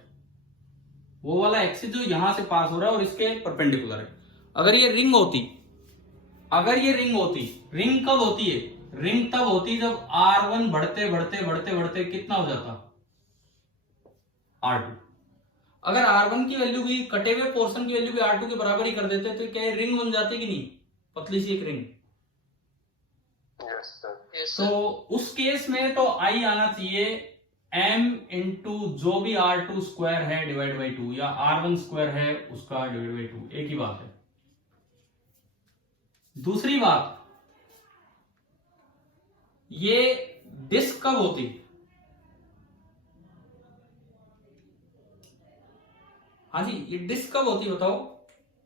वो वाला एक्सिस जो यहां से पास हो रहा है और इसके परपेंडिकुलर है। अगर ये रिंग होती, रिंग कब होती है? रिंग तब होती जब r1 बढ़ते कितना हो जाता? r2। अगर r1 की वैल्यू भी, कटे हुए पोर्शन की वैल्यू भी r2 के बराबर ही कर देते तो क्या ये रिंग बन जाती कि नहीं? पतली सी एक रिंग। Yes sir. तो उस केस में तो I आना चाहिए m इंटू जो भी r2² है डिवाइड बाई 2, या r1² है उसका डिवाइड बाई 2, एक ही बात है। दूसरी बात, ये डिस्क कब होती? हाँ जी, ये डिस्क कब होती बताओ?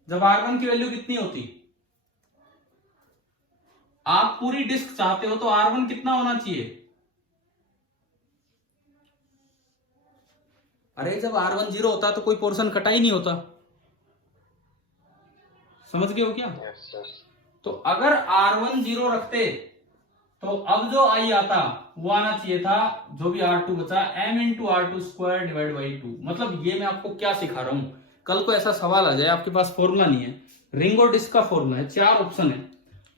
जब r1 की वैल्यू कितनी होती? आप पूरी डिस्क चाहते हो तो r1 कितना होना चाहिए? अरे जब r1 0 होता तो कोई पोर्शन कटा ही नहीं होता। समझ गए हो क्या? Yes sir. तो अगर r1 0 रखते तो अब जो I आता वो आना चाहिए था, जो भी r2 बचा, m into r2² divide by 2। मतलब ये मैं आपको क्या सिखा रहा हूं, कल को ऐसा सवाल आ जाए आपके पास फॉर्मूला नहीं है, रिंग और डिस्क का फॉर्मूला है, 4 ऑप्शन है,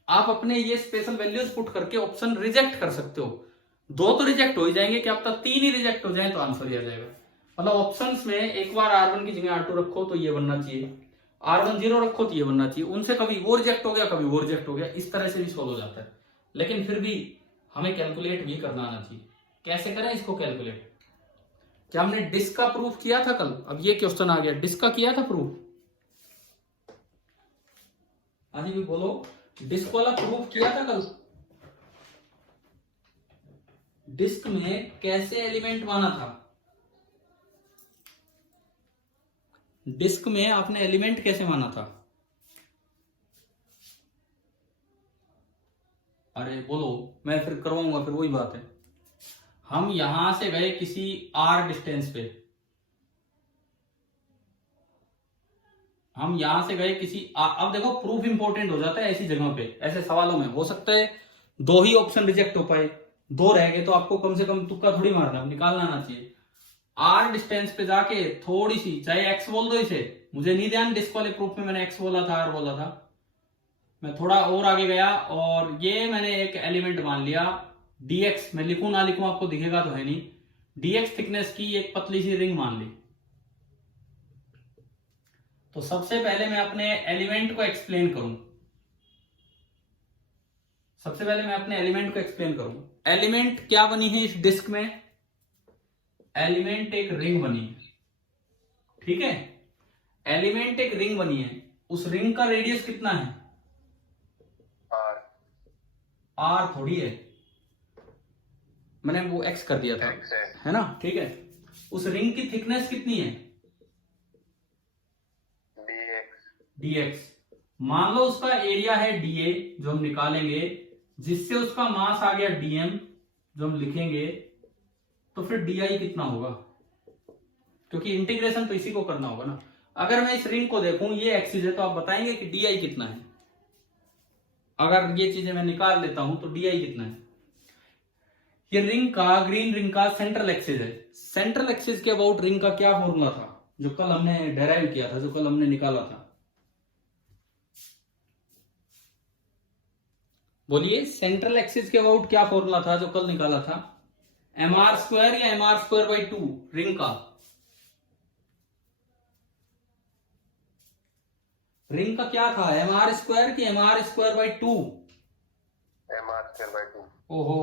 आप अपने ये स्पेशल वैल्यूज पुट करके ऑप्शन रिजेक्ट कर सकते हो। 2 तो रिजेक्ट हो ही जाएंगे, क्या पता 3 ही रिजेक्ट हो जाए तो आंसर ही आ जाएगा। मतलब ऑप्शंस में एक बार r1 की जगह r2 रखो तो ये बनना चाहिए, r1 0 रखो तो ये बनना चाहिए। उनसे कभी वो रिजेक्ट हो गया, कभी वो रिजेक्ट हो गया, इस तरह से भी सॉल्व हो जाता है। लेकिन फिर भी हमें कैलकुलेट भी करना आना चाहिए। कैसे करें इसको कैलकुलेट? क्या हमने डिस्क का प्रूफ किया था कल? अब ये क्वेश्चन आ गया, डिस्क का किया था प्रूफ? हाँ जी भी बोलो, डिस्क वाला प्रूफ किया था कल? डिस्क में कैसे एलिमेंट माना था? डिस्क में आपने एलिमेंट कैसे माना था? अरे बोलो, मैं फिर करवाऊंगा, फिर वही बात है। हम यहां से गए किसी r डिस्टेंस पे, हम यहां से गए किसी अब देखो प्रूफ इंपॉर्टेंट हो जाता है ऐसी जगहों पे, ऐसे सवालों में हो सकता है 2 ही ऑप्शन रिजेक्ट हो पाए, 2 रह गए तो आपको कम से कम तुक्का थोड़ी मारना, निकालना आना चाहिए। आर डिस्टेंस पे जाके थोड़ी सी, चाहे एक्स बोल दो इसे, मुझे नहीं ध्यान डिस्क वाले प्रूफ में मैंने एक्स बोला था आर बोला था, मैं थोड़ा और आगे गया और ये मैंने एक एलिमेंट मान लिया dx, मैं लिखूं ना लिखूं आपको दिखेगा तो है नहीं, dx थिकनेस की एक पतली सी रिंग मान ली। तो सबसे पहले मैं अपने एलिमेंट को एक्सप्लेन करूं, सबसे पहले मैं अपने एलिमेंट को एक्सप्लेन करूं। एलिमेंट क्या बनी है इस डिस्क में, एलिमेंट एक रिंग बनी है, ठीक है, एलिमेंट एक रिंग बनी है, उस रिंग का रेडियस कितना है, आर थोड़ी है, मैंने वो एक्स कर दिया था, है ना, ठीक है। उस रिंग की थिकनेस कितनी है, dx। मान लो उसका एरिया है dA जो हम निकालेंगे, जिससे उसका मास आ गया dm जो हम लिखेंगे, तो फिर di कितना होगा, क्योंकि इंटीग्रेशन तो इसी को करना होगा ना। अगर मैं इस रिंग को देखूं, ये एक्सिस है, तो आप बताएंगे कि di कितना है। अगर ये चीजें मैं निकाल लेता हूं तो di कितना है। ये रिंग का, ग्रीन रिंग का सेंट्रल एक्सिस है। सेंट्रल एक्सिस के अबाउट रिंग का क्या फॉर्मूला था जो कल हमने डेराइव किया था, जो कल हमने निकाला था, बोलिए सेंट्रल एक्सिस के अबाउट क्या फॉर्मूला था जो कल निकाला था, mr² या mr²/2 रिंग का, रिंग का क्या था, mr² कि mr²/2, mr²/2। ओहो,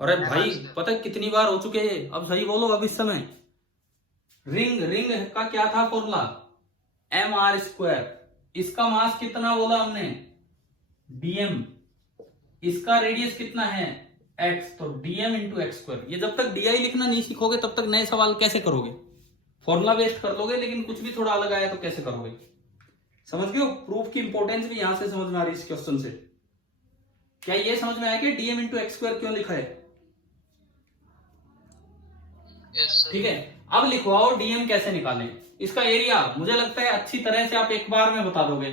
अरे भाई पता है कितनी बार हो चुके हैं, अब सही बोलो अब इस समय। रिंग का क्या था फॉर्मूला, mr², इसका मास कितना बोला हमने, dm, इसका रेडियस कितना है x, तो dm इंटू x²। ये जब तक di लिखना नहीं सीखोगे तब तक नए सवाल कैसे करोगे, फॉर्मूला वेस्ट कर लोगे, लेकिन कुछ भी थोड़ा अलग आया तो कैसे करोगे। समझ गए हो, प्रूफ की इंपॉर्टेंस भी यहां से समझ में आ रही है इस क्वेश्चन से। क्या ये समझ में आया कि dm इंटू x² क्यों लिखा है, ठीक है। अब लिखवाओ dm कैसे निकालें, इसका एरिया मुझे लगता है अच्छी तरह से आप एक बार में बता दोगे।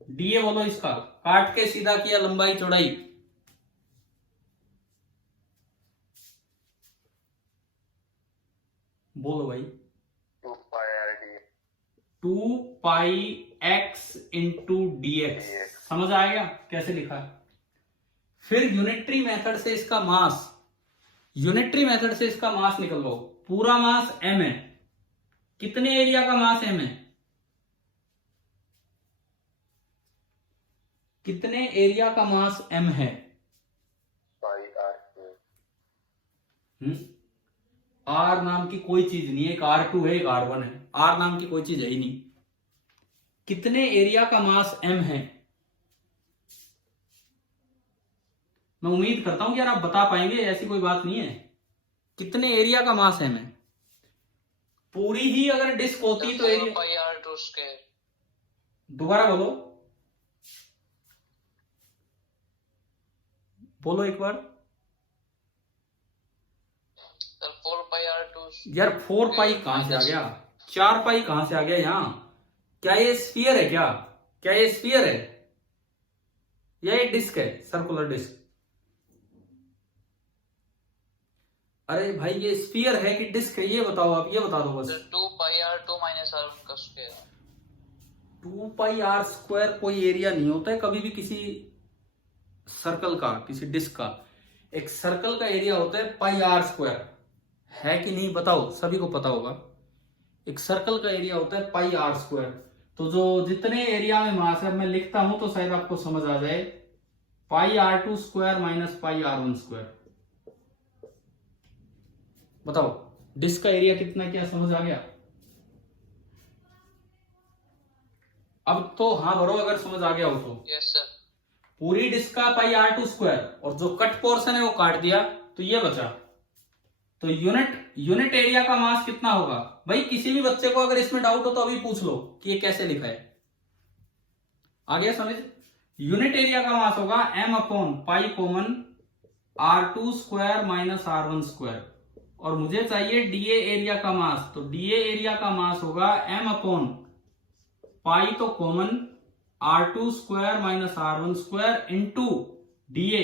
da बोलो, इसका काट के सीधा किया लंबाई चौड़ाई, बोलो भाई, 2πx इंटू dx। समझ आएगा कैसे लिखा है। फिर यूनिटरी मेथड से इसका मास, यूनिटरी मेथड से इसका मास निकलवाओ। पूरा मास m है, कितने एरिया का मास m है, कितने एरिया का मास m है, r नाम की कोई चीज नहीं है, एक r2 है एक r1 है, r नाम की कोई चीज है ही नहीं। कितने एरिया का मास m है, मैं उम्मीद करता हूं कि यार आप बता पाएंगे, ऐसी कोई बात नहीं है। कितने एरिया का मास m है, पूरी ही अगर डिस्क होती तो एरिया, दोबारा बोलो, बोलो एक बार, 4πr2 यार 4 पाई कहां से आ गया, 4 पाई कहां से आ गया यहाँ। क्या ये स्फीयर है, क्या ये स्फीयर है या ये डिस्क है, सर्कुलर डिस्क। अरे भाई ये स्फीयर है कि डिस्क है, ये बताओ आप, ये बता दो बस। 2πr2 - r² 2πr² कोई एरिया नहीं होता है कभी भी किसी सर्कल का, किसी डिस्क का। एक सर्कल का एरिया होता है πr², है कि नहीं बताओ, सभी को पता होगा। एक सर्कल का एरिया होता है πr²। तो जो जितने एरिया में मास है, मैं लिखता हूं तो शायद आपको समझ आ जाए, πr2² - πr1²। बताओ डिस्क का एरिया कितना, क्या समझ आ गया। अब तो हाँ भरो अगर समझ आ गया हो तो। Yes sir. पूरी डिस्क का πr2² और जो कट पोर्शन है वो काट दिया तो ये बचा। तो यूनिट एरिया का मास कितना होगा भाई। किसी भी बच्चे को अगर इसमें डाउट हो तो अभी पूछ लो कि ये कैसे लिखा है। आ गया समझ। यूनिट एरिया का मास होगा m/π कॉमन r2² - r1²। और मुझे चाहिए डीए एरिया का मास। तो डीए एरिया का मास होगा m अपॉन पाई तो common r2 square minus r1 square into DA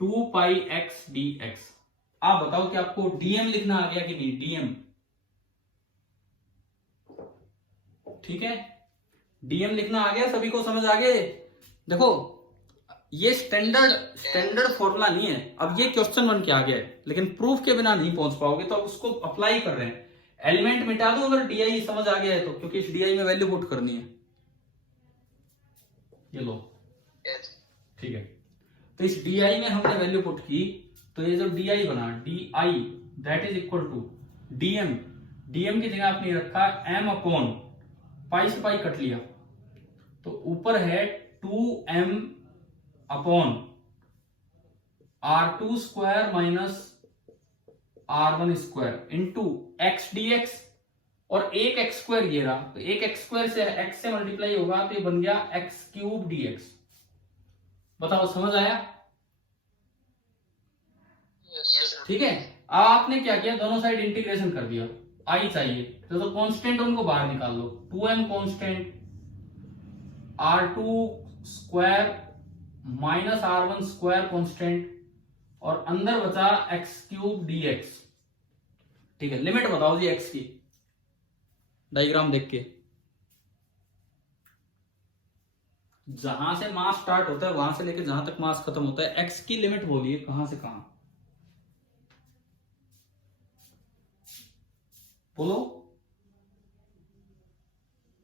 2 पाई x dx। आप बताओ कि आपको डीएम लिखना आ गया कि नहीं? डीएम, ठीक है, डीएम लिखना आ गया, सभी को समझ आ गए? देखो ये स्टैंडर्ड फॉर्मूला नहीं है, अब ये क्वेश्चन बन के आ गया है, लेकिन प्रूफ के बिना नहीं पहुंच पाओगे, तो अब उसको अप्लाई कर रहे हैं। एलिमेंट मिटा दो अगर डीआई समझ आ गया है तो, क्योंकि इस डीआई में वैल्यू पुट करनी है। ये लो, ठीक है, तो इस डीआई में हमने वैल्यू पुट की, तो ये जो डीआई बना d i that is equal to d m. D m की जगह आपने रखा एम अपॉन पाई से पाई कट लिया, तो ऊपर है 2m upon r2 square minus r1 square into x d x, और एक एक्स स्क्वायर ये रहा, तो एक एक्स स्क्वायर से एक्स से मल्टीप्लाई होगा तो ये बन गया एक्स क्यूब डीएक्स। बताओ समझ आया? ठीक है, अब आपने क्या किया, दोनों साइड इंटीग्रेशन कर दिया। आई चाहिए तो कांस्टेंट उनको बाहर निकाल लो, 2m constant r2 square minus r1 square constant, और अंदर बचा एक्स क्यूब डीएक्स। ठीक है, लिमिट बताओ जी एक्स की, डायग्राम देख के। जहां से मास स्टार्ट होता है वहां से लेके जहां तक मास खत्म होता है, एक्स की लिमिट बोलिए कहां से कहां, बोलो।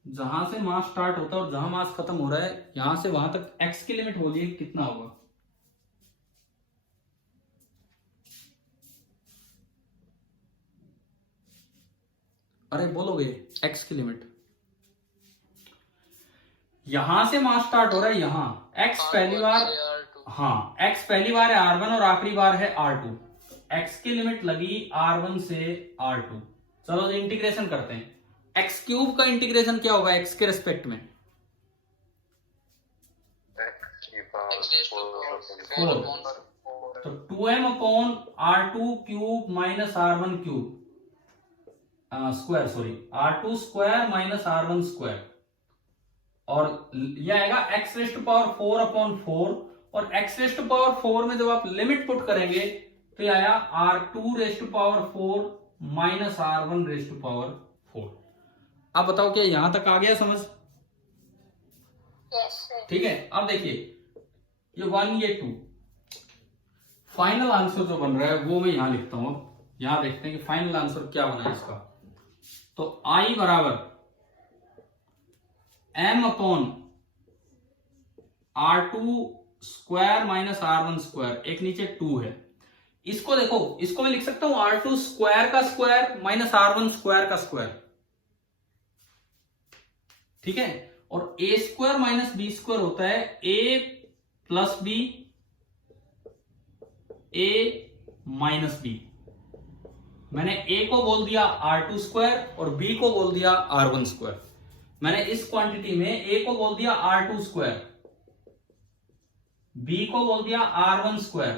जहां से मास स्टार्ट होता है और जहां मास खत्म हो रहा है, यहां से वहां तक एक्स की लिमिट बोलिए कितना होगा? अरे बोलोगे एक्स की लिमिट। यहां से मास स्टार्ट हो रहा है, यहां एक्स पहली बार, हाँ एक्स पहली बार है r1 और आखिरी बार है r2, एक्स की लिमिट लगी r1 से r2। चलो इंटीग्रेशन करते हैं। एक्स क्यूब का इंटीग्रेशन क्या होगा एक्स के रेस्पेक्ट में? 4। तो 2m upon r2 cube minus r1 cube square, sorry r2 square minus r1 square, और यह आएगा x raised to power 4 upon 4, और x रेस्ट टू पावर 4 में जब आप लिमिट पुट करेंगे तो यह आया r2 raised to power 4 minus r1 raised to power 4। अब बताओ क्या यहां तक आ गया समझ? Yes sir. ठीक है, अब देखिए ये 1 ये 2, फाइनल आंसर जो बन रहा है वो मैं यहां लिखता हूं। अब यहां देखते हैं कि फाइनल आंसर क्या बना है इसका। तो I बराबर m upon r2 square minus r1 square, एक नीचे 2 है। इसको देखो, इसको मैं लिख सकता हूं r2 स्क्वायर का स्क्वायर माइनस r1 स्क्वायर का स्क्वायर, ठीक है, और a square minus b square होता है a plus b a minus b. मैंने a को बोल दिया r2 स्क्वायर और b को बोल दिया r1 स्क्वायर। मैंने इस क्वांटिटी में a को बोल दिया r2 स्क्वायर, b को बोल दिया r1 स्क्वायर,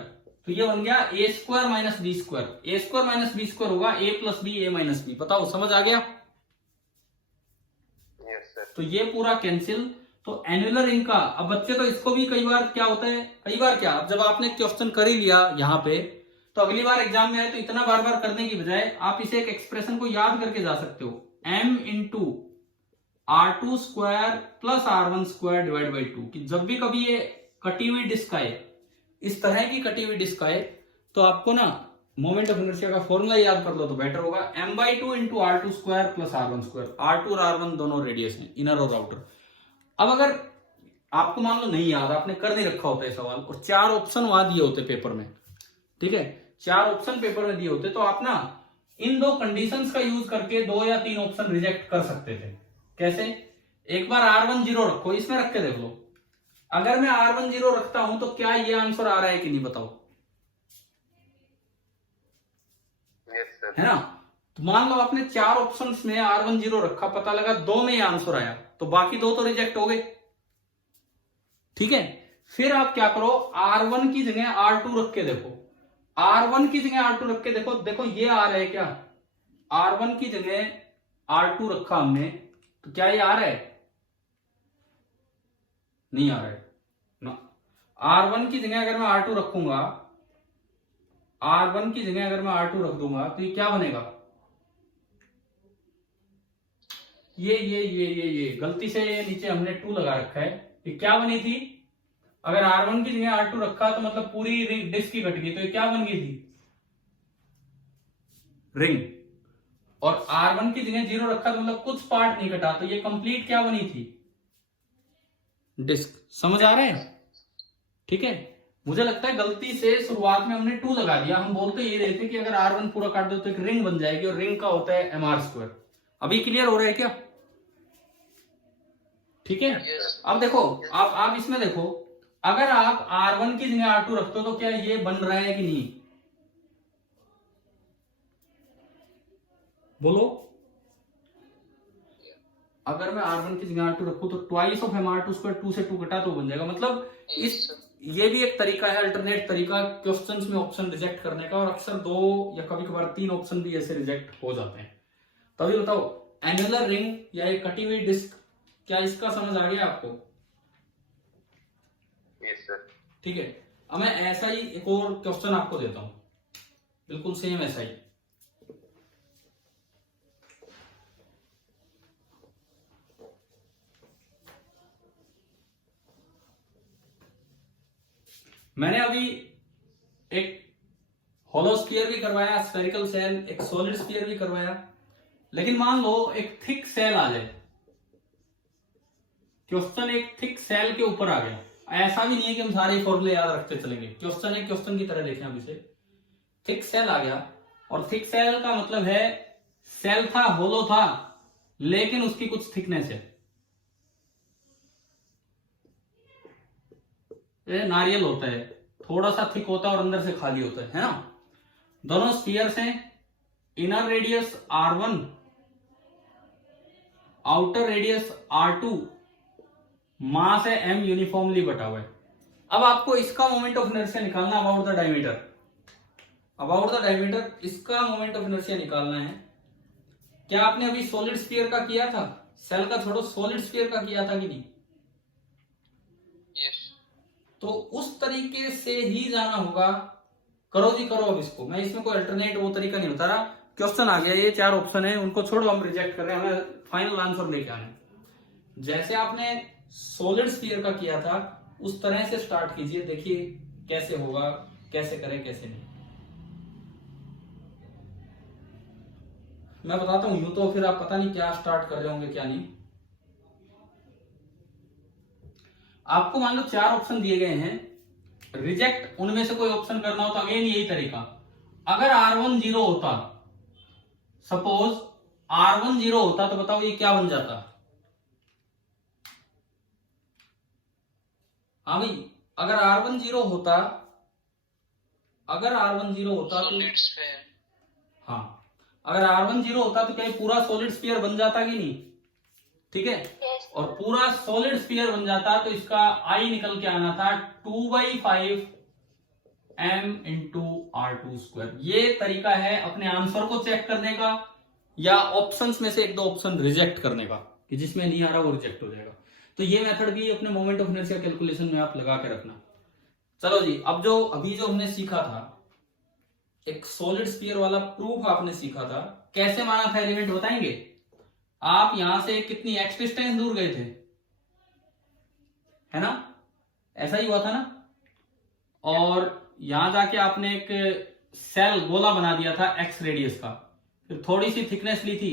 तो ये बन गया a square minus b square. a square minus b square होगा a plus b a minus b. बताओ समझ आ गया? Yes sir. तो ये पूरा कैंसिल। तो एनुलर इनका, अब बच्चे तो इसको भी कई बार क्या होता है, कई बार क्या, अब जब आपने क्वेश्चन कर ही लिया यहां पे, तो अगली बार एग्जाम में आए तो इतना बार बार करने की बजाय आप इसे एक एक्सप्रेशन को याद करके जा सकते हो, m into r2 square plus r1 square divide by 2, कि जब भी कभी ये कटी हुई डिस्क आए, इस तरह की कटी हुई डिस्क आए, तो आपको ना मोमेंट ऑफ इनर्शिया का फॉर्मूला याद कर लो तो बेटर होगा। m/2 into r2 square plus r1 square, r2 और r1 दोनों रेडियस हैं, इनर और आउटर। अब अगर आपको मान लो नहीं याद, आपने कर नहीं रखा होता है सवाल, और 4 ऑप्शन वहां दिए होते पेपर में, ठीक है, 4 ऑप्शन पेपर में दिए होते, तो आप ना इन 2 कंडीशंस का यूज करके 2 या 3 ऑप्शन रिजेक्ट कर सकते थे। कैसे? एक बार r1 0 रखो, इसमें रख के देख लो, अगर मैं r1 0 रखता हूं तो क्या ये आंसर आ रहा है कि नहीं, बताओ? Yes sir. है ना? तो मान लो आपने 4 ऑप्शंस में r1 0 रखा, पता लगा 2 में ये आंसर आया, तो बाकी 2 तो रिजेक्ट हो गए, ठीक है। फिर आप क्या करो, r1 की जगह r2 रख के देखो, R1 की जगह R2 रख के देखो, देखो ये आ रहा है क्या, R1 की जगह R2 रखा हमने, तो क्या ये आ रहा है? नहीं आ रहा है ना। R1 की जगह अगर मैं R2 रखूंगा, R1 की जगह अगर मैं R2 रख दूंगा तो ये क्या बनेगा? ये गलती से ये नीचे हमने 2 लगा रखा है, ये क्या बनी थी? अगर R1 की जगह R2 रखा तो मतलब पूरी रिंग डिस्क की कट गई, तो ये क्या बन गई थी? रिंग। और R1 की जगह 0 रखा तो मतलब कुछ पार्ट नहीं कटा, तो ये कंप्लीट क्या बनी थी? डिस्क। समझ आ रहा है? ठीक है। मुझे लगता है गलती से शुरुआत में हमने 2 लगा दिया, हम बोलते ये रहे थे कि अगर R1 पूरा काट दो तो एक रिंग बन जाएगी, और रिंग का होता है mr²। अभी क्लियर हो रहा है क्या? ठीक है। अब देखो, आप इसमें देखो, अगर आप R1 की जगह R2 रखते हो तो क्या ये बन रहा है कि नहीं? बोलो। अगर मैं R1 की जगह R2 रखूं तो ट्वाइस ऑफ mr², 2 से 2 घटा तो बन जाएगा। मतलब ये भी एक तरीका है, अल्टरनेट तरीका क्वेश्चंस में ऑप्शन रिजेक्ट करने का, और अक्सर 2 या कभी कभार 3 ऑप्शन भी ऐसे रिजेक्ट हो जाते हैं। तभी बताओ, एनुलर रिंग या एक कटी हुई डिस्क, क्या इसका समझ आ गया आपको? Yes sir. ठीक है। अब मैं ऐसा ही एक और क्वेश्चन आपको देता हूं, बिल्कुल सेम ऐसा ही। मैंने अभी एक होलो स्फीयर भी करवाया, स्फेरिकल सेल, एक सॉलिड स्फीयर भी करवाया, लेकिन मान लो एक थिक सेल आ जाए, क्वेश्चन एक थिक सेल के ऊपर आ गया। ऐसा भी नहीं है कि हम सारे फॉर्मूले याद रखते चलेंगे, क्वेश्चन एक क्वेश्चन की तरह देखें। अब इसे थिक सेल आ गया, और थिक सेल का मतलब है सेल था, होलो था, लेकिन उसकी कुछ थिकनेस है। ये नारियल होता है, थोड़ा सा थिक होता है और अंदर से खाली होता है ना। दोनों स्फीयर्स हैं, inner radius R1, outer radius R2, मास है m यूनिफॉर्मली बटा हुआ है। अब आपको इसका मोमेंट ऑफ इनर्शिया निकालना, about the diameter, about the diameter इसका मोमेंट ऑफ इनर्शिया निकालना है। क्या आपने अभी सॉलिड स्फीयर का किया था? सेल का छोड़ो, सॉलिड स्फीयर का किया था कि नहीं? यस। तो उस तरीके से ही जाना होगा। करो जी करो। अब इसको मैं इसमें कोई अल्टरनेट वो तरीका नहीं बता रहा। क्वेश्चन आ गया, ये 4 ऑप्शन है, उनको छोड़ो, हम रिजेक्ट कर रहे हैं, हमें फाइनल आंसर लेके आना है। जैसे आपने सॉलिड स्फीयर का किया था उस तरह से स्टार्ट कीजिए, देखिए कैसे होगा, कैसे करें कैसे नहीं। मैं बताता हूं, यूं तो फिर आप पता नहीं क्या स्टार्ट कर रहे होंगे क्या नहीं। आपको मान लो 4 ऑप्शन दिए गए हैं, रिजेक्ट उनमें से कोई ऑप्शन करना हो तो अगेन यही तरीका। अगर R1 0 होता, सपोज R1 0 होता, तो बताओ ये क्या बन जाता? हाँ भाई, अगर R1 0 होता, अगर R1 0 होता तो, हाँ, अगर R1 0 होता तो क्या ये पूरा सॉलिड स्फीयर बन जाता कि नहीं? ठीक है। और पूरा सॉलिड स्फीयर बन जाता तो इसका आई निकल के आना था 2/5 m इंटू R2²। ये तरीका है अपने आंसर को चेक करने का, या ऑप्शंस में से 1-2 ऑप्शन रिजेक्ट करने का, कि जिसमें नहीं आ रहा वो रिजेक्ट हो जाएगा। तो ये मेथड भी अपने मोमेंट ऑफ इनर्शिया कैलकुलेशन में आप लगा के रखना। चलो जी, अब अभी जो हमने सीखा था, एक सॉलिड स्फीयर वाला प्रूफ आपने सीखा था, कैसे माना था एलिमेंट बताएंगे? आप यहां से कितनी एक्स डिस्टेंस दूर गए थे, है ना? ऐसा ही हुआ था ना। और यहां जाके आपने एक सेल गोला बना दिया था एक्स रेडियस का, फिर थोड़ी सी थिकनेस ली थी,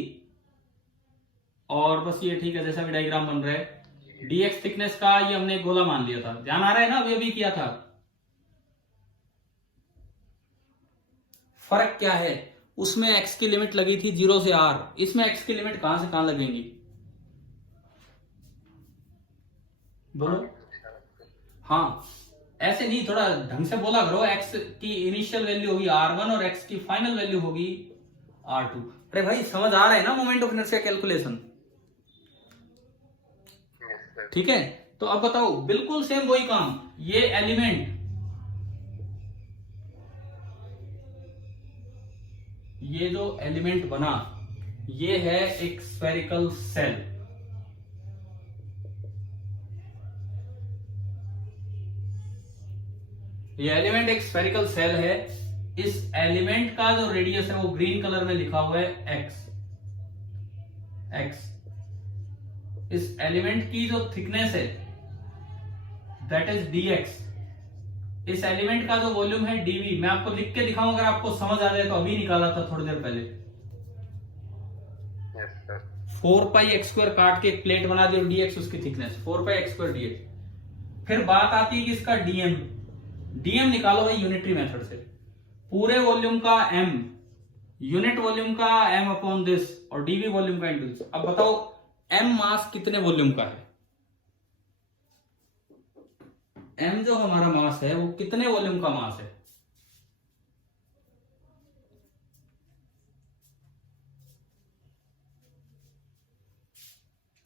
और बस ये ठीक है, जैसा भी डायग्राम बन रहा है, dx थिकनेस का ये हमने गोला मान लिया था। ध्यान आ रहा है ना? अभी किया था। फर्क क्या है? उसमें x की लिमिट लगी थी 0 से r, इसमें x की लिमिट कहां से कहां लगेंगी? बोलो। हाँ, ऐसे नहीं, थोड़ा ढंग से बोला करो। x की इनिशियल वैल्यू होगी r1 और x की फाइनल वैल्यू होगी r2। अरे भाई, समझ आ रहा है ना मोमेंट ऑफ इनर्शिया कैलकुलेशन? ठीक है। तो अब बताओ, बिल्कुल सेम वही काम, ये एलिमेंट ये जो एलिमेंट बना ये है एक स्फेरिकल सेल। ये एलिमेंट एक स्फेरिकल सेल है। इस एलिमेंट का जो रेडियस है वो ग्रीन कलर में लिखा हुआ है x। इस एलिमेंट की जो थिकनेस है दैट इज dx। इस एलिमेंट का जो वॉल्यूम है dv। मैं आपको लिख के दिखाऊं, अगर आपको समझ आ जाए तो। अभी निकाला था थोड़ी देर पहले। 4 पाई x स्क्वायर काट के एक प्लेट बना दी और dx उसकी थिकनेस 4 पाई x स्क्वायर dx। फिर बात आती है कि इसका dm निकालो भाई यूनिटरी मेथड से। पूरे वॉल्यूम का m, यूनिट वॉल्यूम का m अपॉन दिस और dv वॉल्यूम का इनटू दिस। अब बताओ m मास कितने वॉल्यूम का है? m जो हमारा मास है वो कितने वॉल्यूम का मास है?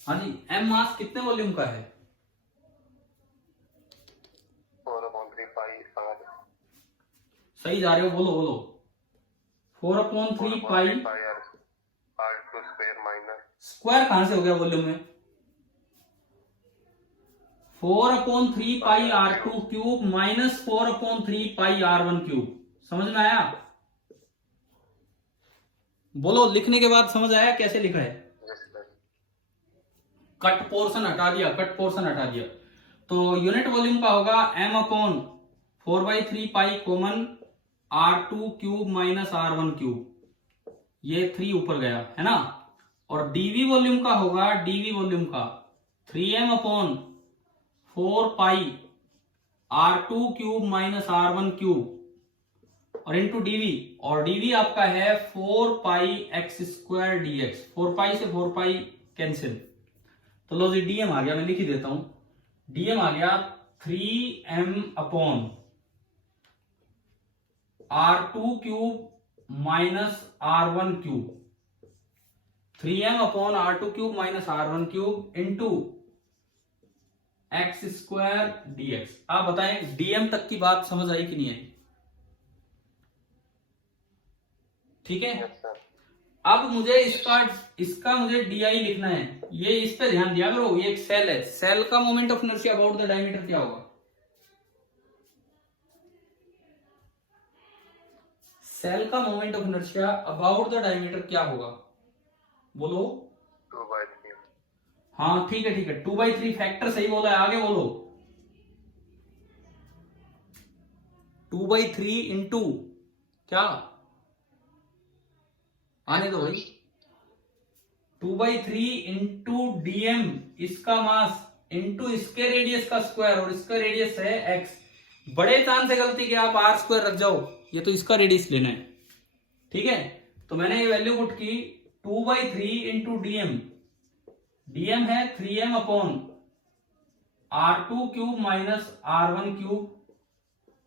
हाँ जी, m मास कितने वॉल्यूम का है? 4/3 पाई r। सही जा रहे हो, बोलो बोलो। 4/3 पाई r2 स्क्वायर माइनस स्क्वायर कहां से हो गया वॉल्यूम में? 4/3 पाई r2 क्यूब माइनस 4/3 पाई r1 क्यूब। समझ में आया? बोलो, लिखने के बाद समझ आया कैसे लिखा है? कट पोर्शन हटा दिया। तो यूनिट वॉल्यूम का होगा m upon 4/3 pi common r2 cube minus r1 cube. ये 3 ऊपर गया है ना। और dv वॉल्यूम का होगा, dv वॉल्यूम का 3m अपॉन 4 पाई r2 cube minus r1 cube और इंटू dv। और dv आपका है 4 पाई x स्क्वायर dx। 4 पाई से 4 पाई कैंसिल, तो लो जी dm आ गया। मैं लिख ही देता हूं। dm आ गया 3m upon r2 cube minus r1 cube. 3m upon r2 cube minus r1 cube into x square dx। आप बताएं dm तक की बात समझ आई कि नहीं आई? ठीक है। अब मुझे इसका मुझे di लिखना है। ये इस पे ध्यान दिया करो, ये एक सेल है। सेल का moment of inertia about the diameter क्या होगा? सेल का moment of inertia about the diameter क्या होगा? बोलो। 2/3। हाँ ठीक है 2/3 फैक्टर सही बोला है। आगे बोलो। 2/3 इंटू क्या? आने दो भाई। 2/3 इंटू dm, इसका मास इंटू इसके रेडियस का स्क्वायर, और इसका रेडियस है x। बड़े चांस है गलती कि आप r स्क्वायर रख जाओ, ये तो इसका रेडियस लेना है। ठीक है, तो मैंने ये वैल्यू पुट की 2/3 इंटू dm है 3m upon r2 cube minus r1 cube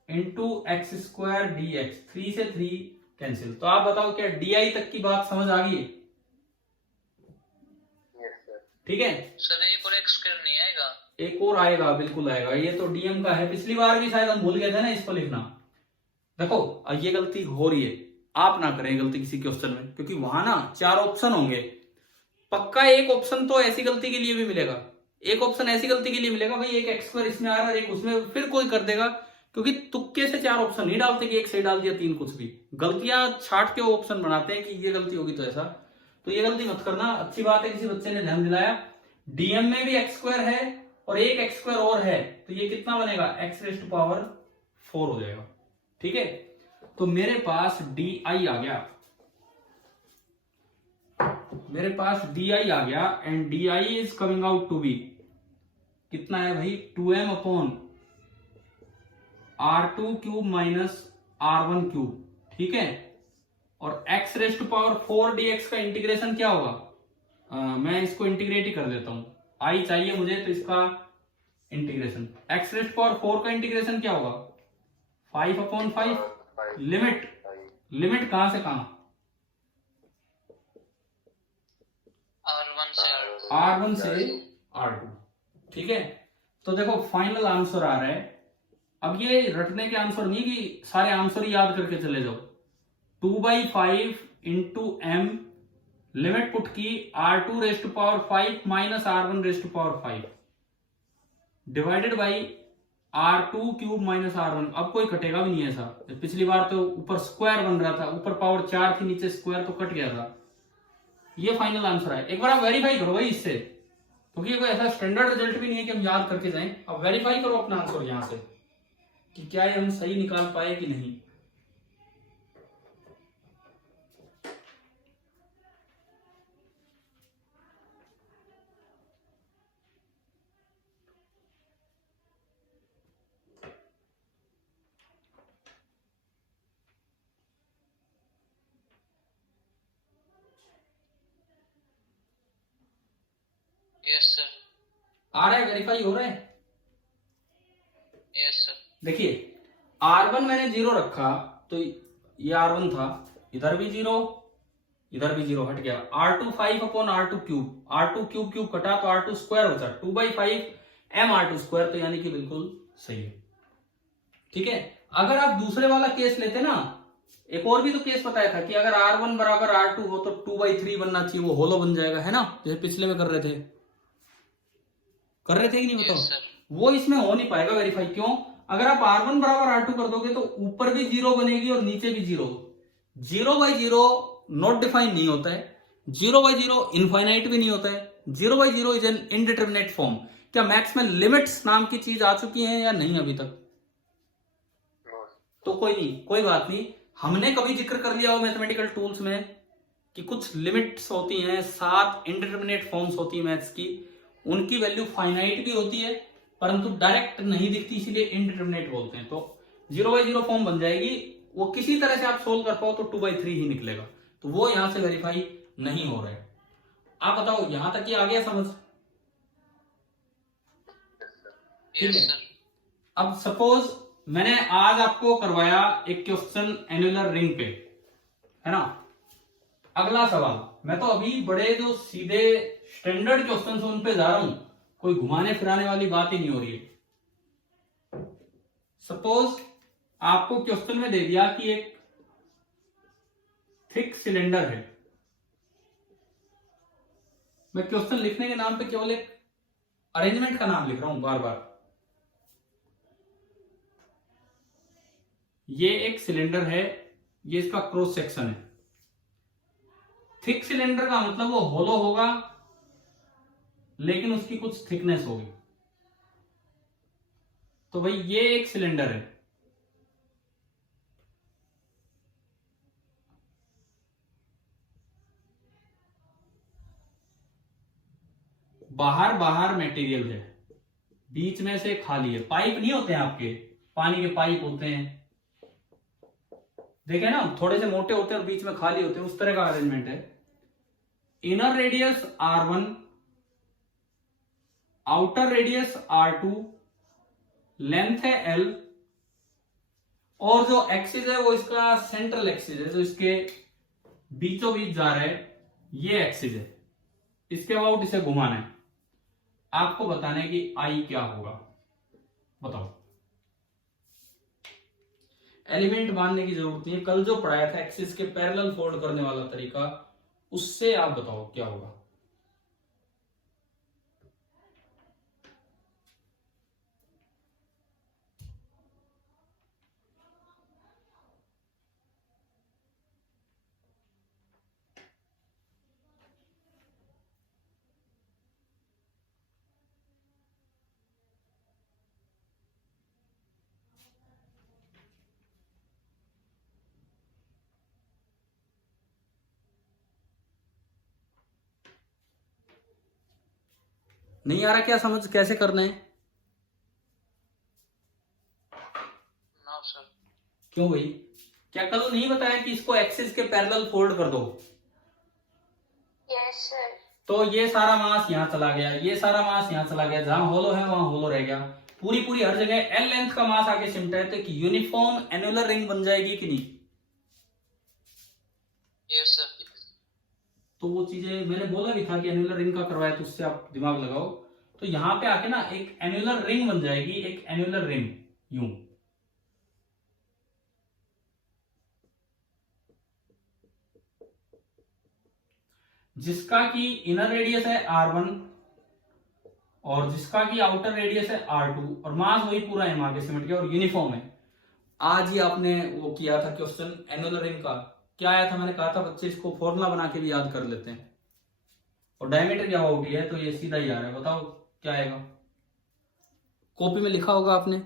into x square dx। 3 से 3 कैंसिल। तो आप बताओ क्या di तक की बात समझ आ गई? ठीक है सर, एक और x स्क्वायर नहीं आएगा? एक और आएगा, बिल्कुल आएगा। ये तो dm का है। पिछली बार भी शायद हम भूल गए थे ना इसको लिखना। देखो ये गलती हो रही है, आप ना करें गलती किसी क्वेश्चन में, क्योंकि वहां ना 4 ऑप्शन होंगे। पक्का एक ऑप्शन तो ऐसी गलती के लिए भी मिलेगा। एक ऑप्शन ऐसी गलती के लिए मिलेगा भाई, एक x स्क्वायर इसमें आ रहा है, एक उसमें, फिर कोई कर देगा। क्योंकि तुक्के से 4 ऑप्शन नहीं डालते कि एक सही डाल दिया 3 कुछ भी। गलतियां छाट के वो ऑप्शन बनाते हैं कि ये गलती होगी तो ऐसा। तो ये गलती मत करना। अच्छी बात है किसी बच्चे ने ध्यान दिलाया। dm में भी x स्क्वायर है और एक x स्क्वायर और है, तो ये कितना बनेगा? x⁴ हो जाएगा। ठीक है, तो मेरे पास di आ गया। And di is coming out to be कितना है भाई? 2m upon r2 cube minus r1 cube. ठीक है, और x⁴ dx का इंटीग्रेशन क्या होगा? मैं इसको इंटीग्रेट ही कर देता हूं। i चाहिए मुझे, तो इसका इंटीग्रेशन x⁴ का इंटीग्रेशन क्या होगा? 5/5। लिमिट कहां से कहां? R1 से R2। ठीक है, तो देखो फाइनल आंसर आ रहा है। अब ये रटने के आंसर नहीं कि सारे आंसर ही याद करके चले जाओ। 2/5 इंटू एम, लिमिट पुट की R2 raise to power 5 minus R1 raise to power 5 divided by R2 cube minus R1। अब कोई कटेगा भी नहीं ऐसा, पिछली बार तो ऊपर स्क्वायर बन रहा था, ऊपर पावर 4 थी, नीचे स्क्वायर तो कट गया था। ये फाइनल आंसर है। एक बार आप वेरीफाई करो भाई इससे, क्योंकि ये कोई ऐसा स्टैंडर्ड रिजल्ट भी नहीं है कि हम याद करके जाएं। अब वेरीफाई करो अपना आंसर यहां से कि क्या ये हम सही निकाल पाए कि नहीं। Yes sir. आ रहा है, वेरीफाई हो रहा है। Yes sir. देखिए R1 मैंने 0 रखा तो ये R1 था, इधर भी 0, इधर भी 0 हट गया। R2 5 upon R2 cube, R2 cube cube कटा तो R2 स्क्वायर बचा, 2/5 m R2 स्क्वायर, तो यानी कि बिल्कुल सही है। ठीक है, अगर आप दूसरे वाला केस लेते ना, एक और भी तो केस बताया था कि अगर R1 बराबर R2 हो तो 2/3 बनना चाहिए, वो होलो बन जाएगा, है ना, जैसे पिछले में कर रहे थे कि नहीं बताओ। Yes, sir. वो इसमें हो नहीं पाएगा वेरीफाई। क्यों? अगर आप R1 बराबर R2 कर दोगे तो ऊपर भी 0 बनेगी और नीचे भी 0। 0/0 नॉट डिफाइन नहीं होता है, 0/0 इनफाइनाइट भी नहीं होता है, 0/0 इज एन इनडिटरमिनेट फॉर्म। क्या मैथ्स में लिमिट्स नाम की चीज आ चुकी है या नहीं अभी तक? तो कोई नहीं, कोई बात नहीं। हमने कभी जिक्र कर लिया हो मैथमेटिकल टूल्स में कि कुछ लिमिट्स होती हैं, 7 इनडिटरमिनेट फॉर्म्स होती है मैथ्स की, उनकी वैल्यू फाइनाइट भी होती है परंतु डायरेक्ट नहीं दिखती, इसीलिए इनडिटरमिनेट बोलते हैं। तो 0/0 फॉर्म बन जाएगी, वो किसी तरह से आप सोल्व कर पाओ तो 2/3 ही निकलेगा, तो वो यहां से वेरीफाई नहीं हो रहा है। आप बताओ यहां तक ही आ गया समझ? ठीक Yes, है। sir. अब सपोज मैंने आज आपको करवाया एक क्वेश्चन एनुलर रिंग पे, है ना। अगला सवाल, मैं तो अभी बड़े जो सीधे स्टैंडर्ड क्वेश्चन उन पे जा रहा हूं, कोई घुमाने फिराने वाली बात ही नहीं हो रही है। सपोज आपको क्वेश्चन में दे दिया कि एक थिक सिलेंडर है। मैं क्वेश्चन लिखने के नाम पे केवल एक अरेंजमेंट का नाम लिख रहा हूं बार बार। ये एक सिलेंडर है, ये इसका क्रॉस सेक्शन है। थिक सिलेंडर का मतलब वो होलो होगा लेकिन उसकी कुछ थिकनेस होगी। तो भाई ये एक सिलेंडर है, बाहर बाहर मटेरियल है, बीच में से खाली है। पाइप नहीं होते हैं आपके, पानी के पाइप होते हैं, देखे ना, थोड़े से मोटे होते हैं और बीच में खाली होते हैं, उस तरह का अरेंजमेंट है। Inner radius R1, outer radius R2, length है L, और जो एक्सिस है वो इसका सेंट्रल एक्सिस है, जो इसके बीचों बीच जा रहा है, ये एक्सिस है। इसके अबाउट इसे घुमाना है। आपको बताने की I क्या होगा, बताओ। एलिमेंट मानने की जरूरत नहीं है, कल जो पढ़ाया था एक्सिस के पैरेलल फोल्ड करने वाला तरीका, उससे आप बताओ क्या होगा। नहीं आ रहा क्या समझ, कैसे करना है? No, sir. क्यों भाई, क्या कल नहीं बताया कि इसको एक्सिस के पैरेलल फोल्ड कर दो? Yes sir. तो ये सारा मास यहां चला गया, ये सारा मास यहां चला गया, जहां होलो है वहां होलो रह गया, पूरी पूरी हर जगह L लेंथ का मास आके सिमटा है, तो एक यूनिफॉर्म एनुलर रिंग बन जाएगी कि नहीं? Yes, sir. तो वो चीजें मैंने बोला भी था कि एनुलर रिंग का करवाया, तो उससे आप दिमाग लगाओ। तो यहां पे आके ना एक एनुलर रिंग बन जाएगी, एक एनुलर रिंग यूं। जिसका की इनर रेडियस है R1 और जिसका की आउटर रेडियस है R2 और मास वही पूरा एम आगे सिमट गया और यूनिफॉर्म है। आज ही आपने वो किया था क्वेश्चन एनुलर रिंग का, क्या आया था, मैंने कहा था बच्चे इसको फॉर्मूला बना के भी याद कर लेते हैं। और डायमीटर क्या आउट है तो ये सीधा ही आ रहा है, बताओ क्या आएगा। कॉपी में लिखा होगा आपने,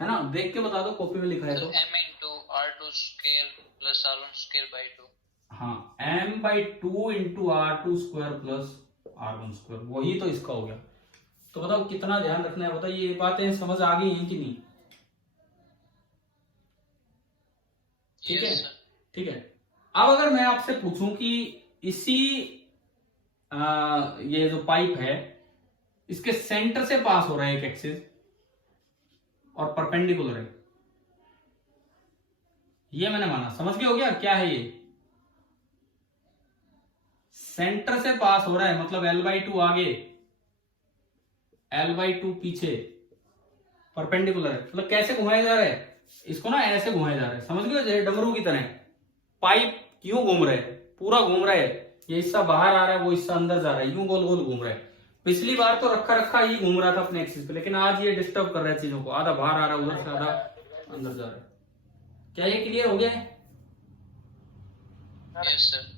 है ना, देख के बता दो कॉपी में लिखा है तो। m into r2 square plus r1 square by 2। हाँ, m/2 into R2 square plus R1 square, वही तो इसका हो गया। तो बताओ कितना ध्यान रखना है, बताइए ये बातें समझ आ गई हैं कि नहीं। ठीक है, ठीक है। अब अगर मैं आपसे पूछूं कि इसी ये जो पाइप है इसके सेंटर से पास हो रहा है एक एक्सिस और परपेंडिकुलर है, ये मैंने माना, समझ गए हो गया क्या है ये। सेंटर से पास हो रहा है मतलब L/2 आगे, L/2 पीछे, परपेंडिकुलर है, मतलब कैसे घुमाया जा रहा है इसको ना, ऐसे घुमाया जा रहा है, समझ गए, जैसे डमरू की तरह। पाइप क्यों घूम रहा है, पूरा घूम रहा है, ये हिस्सा बाहर आ रहा है वो हिस्सा अंदर जा रहा है, यूं गोल गोल घूम रहा है। पिछली बार तो रखा रखा ही घूम रहा था अपने एक्सिस पे, लेकिन आज ये डिस्टर्ब कर रहा है चीजों को, आधा बाहर आ रहा है उधर से, आधा अंदर जा रहा है। क्या ये क्लियर हो गया है? Yes sir.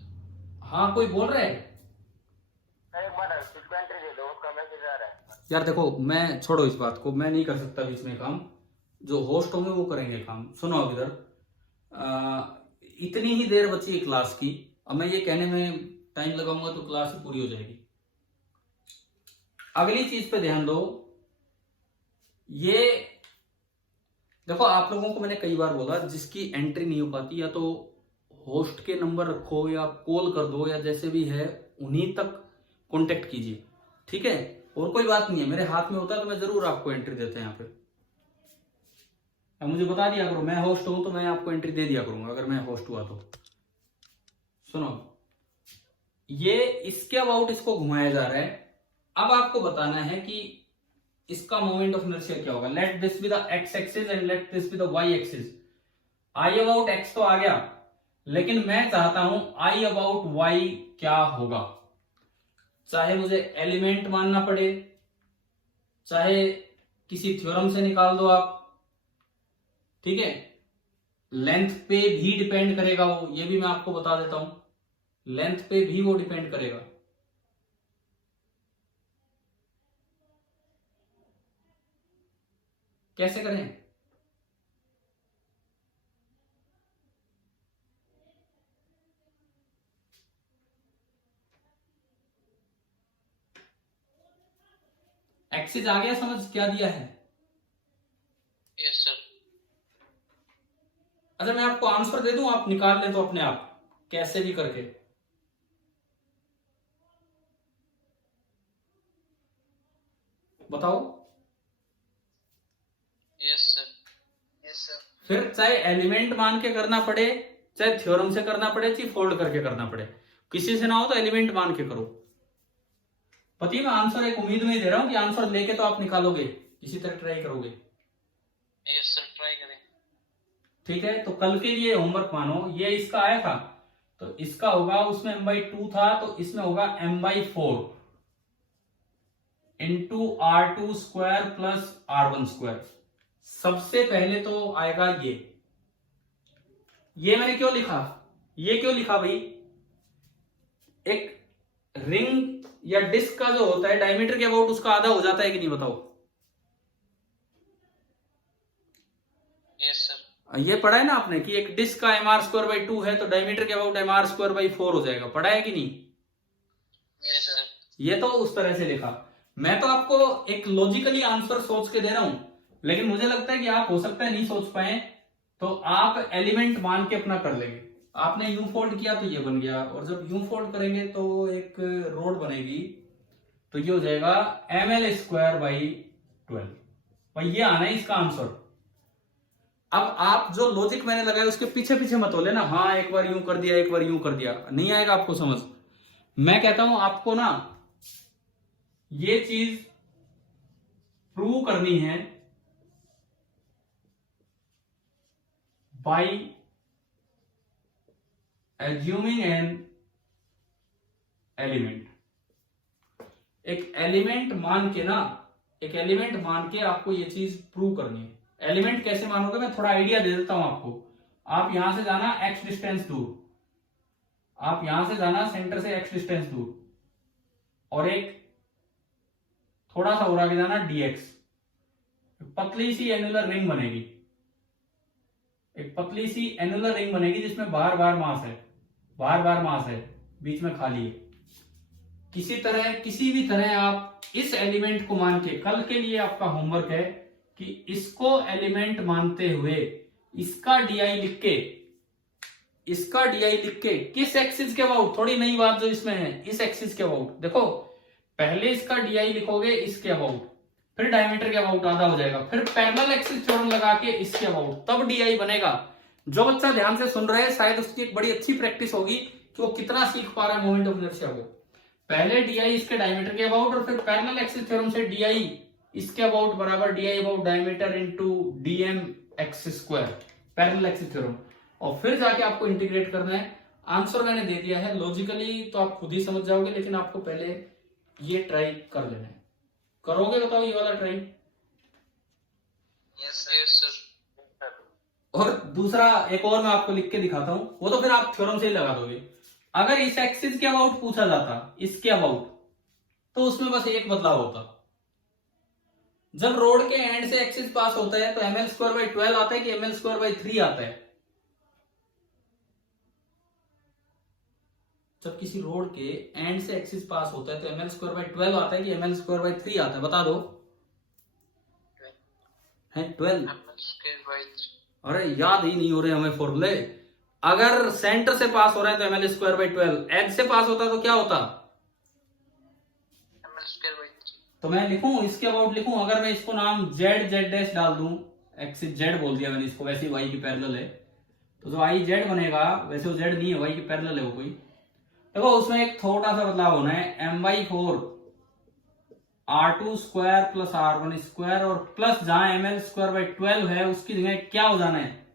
हाँ, कोई बोल रहा है? एक बार इसको एंट्री दे दो, उसका मैसेज आ रहा है। यार देखो, मैं छोड़ो इस बात को, मैं नहीं कर सकता बीच में काम, जो होस्ट होंगे वो करेंगे काम। सुनो अब इधर, इतनी ही देर बची है क्लास की, अब मैं ये कहने में टाइम लगाऊंगा तो क्लास ही पूरी हो जाएगी। अगली चीज पे ध्यान दो, ये देखो आप लोगों को मैंने कई बार बोला, जिसकी एंट्री नहीं हो पाती या तो होस्ट के नंबर रखो या कॉल कर दो या जैसे भी है उन्हीं तक कांटेक्ट कीजिए, ठीक है। और कोई बात नहीं है, मेरे हाथ में होता है तो मैं जरूर आपको एंट्री देता है यहाँ पे। अब मुझे बता दिया करो, मैं होस्ट हूं तो मैं आपको एंट्री दे दिया करूंगा अगर मैं होस्ट हुआ तो। सुनो, ये इसके अबाउट इसको घुमाया जा रहा है। अब आपको बताना है कि इसका मोमेंट ऑफ इनर्शिया क्या होगा। Let this be the x axis and let this be the y axis. I about x तो आ गया, लेकिन मैं चाहता हूं आई अबाउट वाई क्या होगा। चाहे मुझे एलिमेंट मानना पड़े, चाहे किसी थ्योरम से निकाल दो आप, ठीक है। लेंथ पे भी डिपेंड करेगा वो, ये भी मैं आपको बता देता हूं, लेंथ पे भी वो डिपेंड करेगा। कैसे करें? एक्सिस आ गया समझ क्या दिया है? Yes sir. अच्छा, मैं आपको आंसर दे दूं, आप निकाल लें तो अपने आप, कैसे भी करके। बताओ। Yes sir. Yes sir. फिर चाहे एलिमेंट मान के करना पड़े, चाहे थ्योरम से करना पड़े, चाहे फोल्ड करके करना पड़े, किसी से ना हो तो एलिमेंट मान के करो। पति मैं आंसर एक उम्मीद में ही दे रहा हूं कि आंसर लेके तो आप निकालोगे, इसी तरह ट्राई करोगे। यस सर, ट्राई करें। ठीक है, तो कल के लिए होमवर्क मानो, ये इसका आया था तो इसका होगा, उसमें m/2 था तो इसमें होगा m/4 into R2 square plus R1 square. सबसे पहले तो आएगा ये मैंने क्यों लिखा, ये क्यों लिखा भाई, एक रिंग या डिस्क का जो होता है डायमीटर के अबाउट उसका आधा हो जाता है कि नहीं, बताओ। Yes sir. ये पढ़ा है ना आपने कि एक डिस्क का mr²/2 है तो डायमीटर के अबाउट mr²/4 हो जाएगा, पढ़ा है कि नहीं? Yes sir. ये तो उस तरह से लिखा। मैं तो आपको एक लॉजिकली आंसर सोच के दे रहा हूं, लेकिन मुझे लगता है कि आप हो सकता है नहीं सोच पाए, तो आप एलिमेंट मान के अपना कर लेंगे। आपने यू फोल्ड किया तो ये बन गया, और जब यू फोल्ड करेंगे तो एक रोड बनेगी, तो ये हो जाएगा ml²/12। भाई ये आना है इसका आंसर। अब आप जो लॉजिक मैंने लगाया उसके पीछे पीछे मत हो लेना, हाँ एक बार यूं कर दिया एक बार यूं कर दिया, नहीं आएगा आपको समझ। मैं कहता हूं आपको ना ये चीज प्रूव करनी है बाय assuming an एलिमेंट। एक एलिमेंट मान के आपको ये चीज प्रूव करनी है। एलिमेंट कैसे मानोगे, मैं थोड़ा आइडिया दे देता हूं आपको। आप यहां से जाना x डिस्टेंस दूर, आप यहां से जाना सेंटर से x डिस्टेंस दूर, और एक थोड़ा सा और आगे जाना dx। पतली सी एनुलर रिंग बनेगी, एक पतली सी एनुलर रिंग बनेगी जिसमें बार बार मास है, बीच में खाली है। किसी भी तरह आप इस एलिमेंट को मान के, कल के लिए आपका होमवर्क है कि इसको एलिमेंट मानते हुए इसका डीआई लिख के किस एक्सिस के अबाउट, थोड़ी नई बात जो इसमें है, इस एक्सिस के अबाउट। देखो पहले इसका डीआई लिखोगे इसके अबाउट, फिर डायमीटर के अबाउट आधा हो जाएगा, फिर पैरेलल एक्सिस थ्योरम लगा के इसके अबाउट, तब डीआई बनेगा। जो बच्चा ध्यान से सुन रहा है शायद उसकी एक बड़ी अच्छी प्रैक्टिस होगी कि वो कितना सीख पा रहा है मोमेंट ऑफ इनर्शिया को। पहले डीआई इसके डायमीटर के अबाउट, और फिर पैरेलल एक्सिस थ्योरम से डीआई इसके अबाउट बराबर DI about diameter into DM x square, parallel axis theorem. और फिर जाके आपको इंटीग्रेट करना है। आंसर मैंने दे दिया है, लॉजिकली तो आप खुद ही समझ जाओगे, लेकिन आपको पहले ये ट्राई कर लेना है। करोगे बताओ ये वाला ट्राई? Yes, sir. और दूसरा एक और मैं आपको लिख के दिखाता हूं, वो तो फिर आप थ्योरम से ही लगा दोगे। अगर इस एक्सिस के अबाउट पूछा जाता, इसके अबाउट, तो उसमें बस एक बदलाव होता। जब रोड के एंड से एक्सिस पास होता है तो ml²/12 आता है कि ml²/3 आता है? जब किसी रोड के एंड से एक्सिस पास होता है तो ml²/12 आता है कि ml²/3 आता है? बता दो। है 12। ml²/3. अरे याद ही नहीं हो रहे हमें फॉर्मूले। अगर सेंटर से पास हो रहा है तो ml²/12, एज से पास होता तो क्या होता? ml²/3. तो मैं लिखूं इसके अबाउट लिखूं, अगर मैं इसको नाम z डाल दूं, एक्सिस z बोल दिया मैंने इसको, वैसे y की पैरेलल है, तो जो i z बनेगा, वैसे वो z नहीं है, y की पैरेलल है वो कोई। देखो उसमें एक थोड़ा सा बदलाव होना है, m/4 r2 square plus r1 square, और प्लस जहां ml²/12 है उसकी जगह क्या हो जाना है?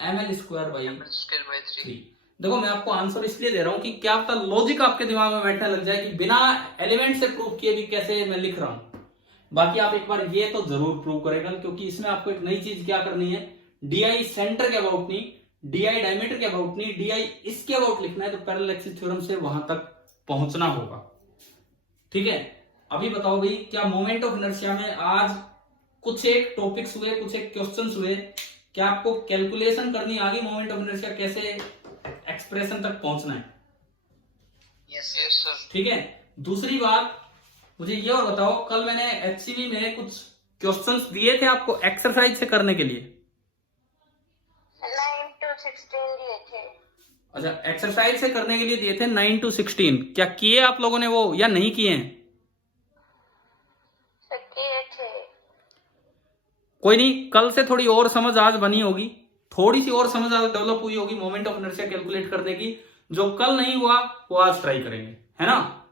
ml²/3। देखो मैं आपको आंसर इसलिए दे रहा हूं कि क्या पता लॉजिक आपके दिमाग में बैठने लग जाए कि बिना एलिमेंट से प्रूव किए भी कैसे मैं लिख रहा हूं। बाकी आप एक बार ये तो जरूर प्रूव करेगा, क्योंकि इसमें आपको एक नई चीज क्या करनी है, डीआई सेंटर के अबाउट नहीं, डीआई डायमीटर के अबाउट नहीं, डीआई इसके अबाउट लिखना है। तो पैरेलल एक्सिस थ्योरम से वहां तक पहुंचना होगा। ठीक है, अभी बताओ भाई, क्या मोमेंट ऑफ इनर्शिया में आज कुछ एक टॉपिक्स हुए, कुछ एक क्वेश्चंस हुए, क्या आपको कैलकुलेशन करनी आ गई मोमेंट ऑफ इनर्शिया कैसे एक्सप्रेशन तक पहुंचना है? Yes, sir. ठीक है। दूसरी बात मुझे ये और बताओ, कल मैंने एचसीवी में कुछ क्वेश्चंस दिए थे आपको एक्सरसाइज से करने के लिए। 9 to 16 दिए थे। अच्छा, एक्सरसाइज से करने के लिए दिए थे 9 to 16, क्या किए आप लोगों ने वो या नहीं किए हैं? किए थे। कोई नहीं, कल से थोड़ी और समझ आज बनी होगी, थोड़ी सी और समझ आज डेवलप हुई होगी मोमेंट ऑफ इनर्शिया कैलकुलेट करने की। जो कल नहीं हुआ वो आज ट्राई करेंगे, है ना?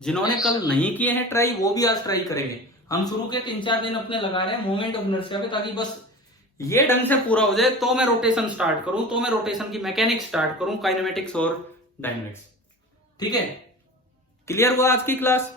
जिन्होंने कल नहीं किए हैं ट्राई, वो भी आज ट्राई करेंगे। हम शुरू के 3-4 दिन अपने लगा रहे हैं मोमेंट ऑफ इनर्शिया पे, ताकि बस ये ढंग से पूरा हो जाए तो मैं रोटेशन स्टार्ट करूं, तो मैं रोटेशन की मैकेनिक्स स्टार्ट करूं, काइनेमेटिक्स और डायनेमिक्स। ठीक है, क्लियर हुआ आज की क्लास?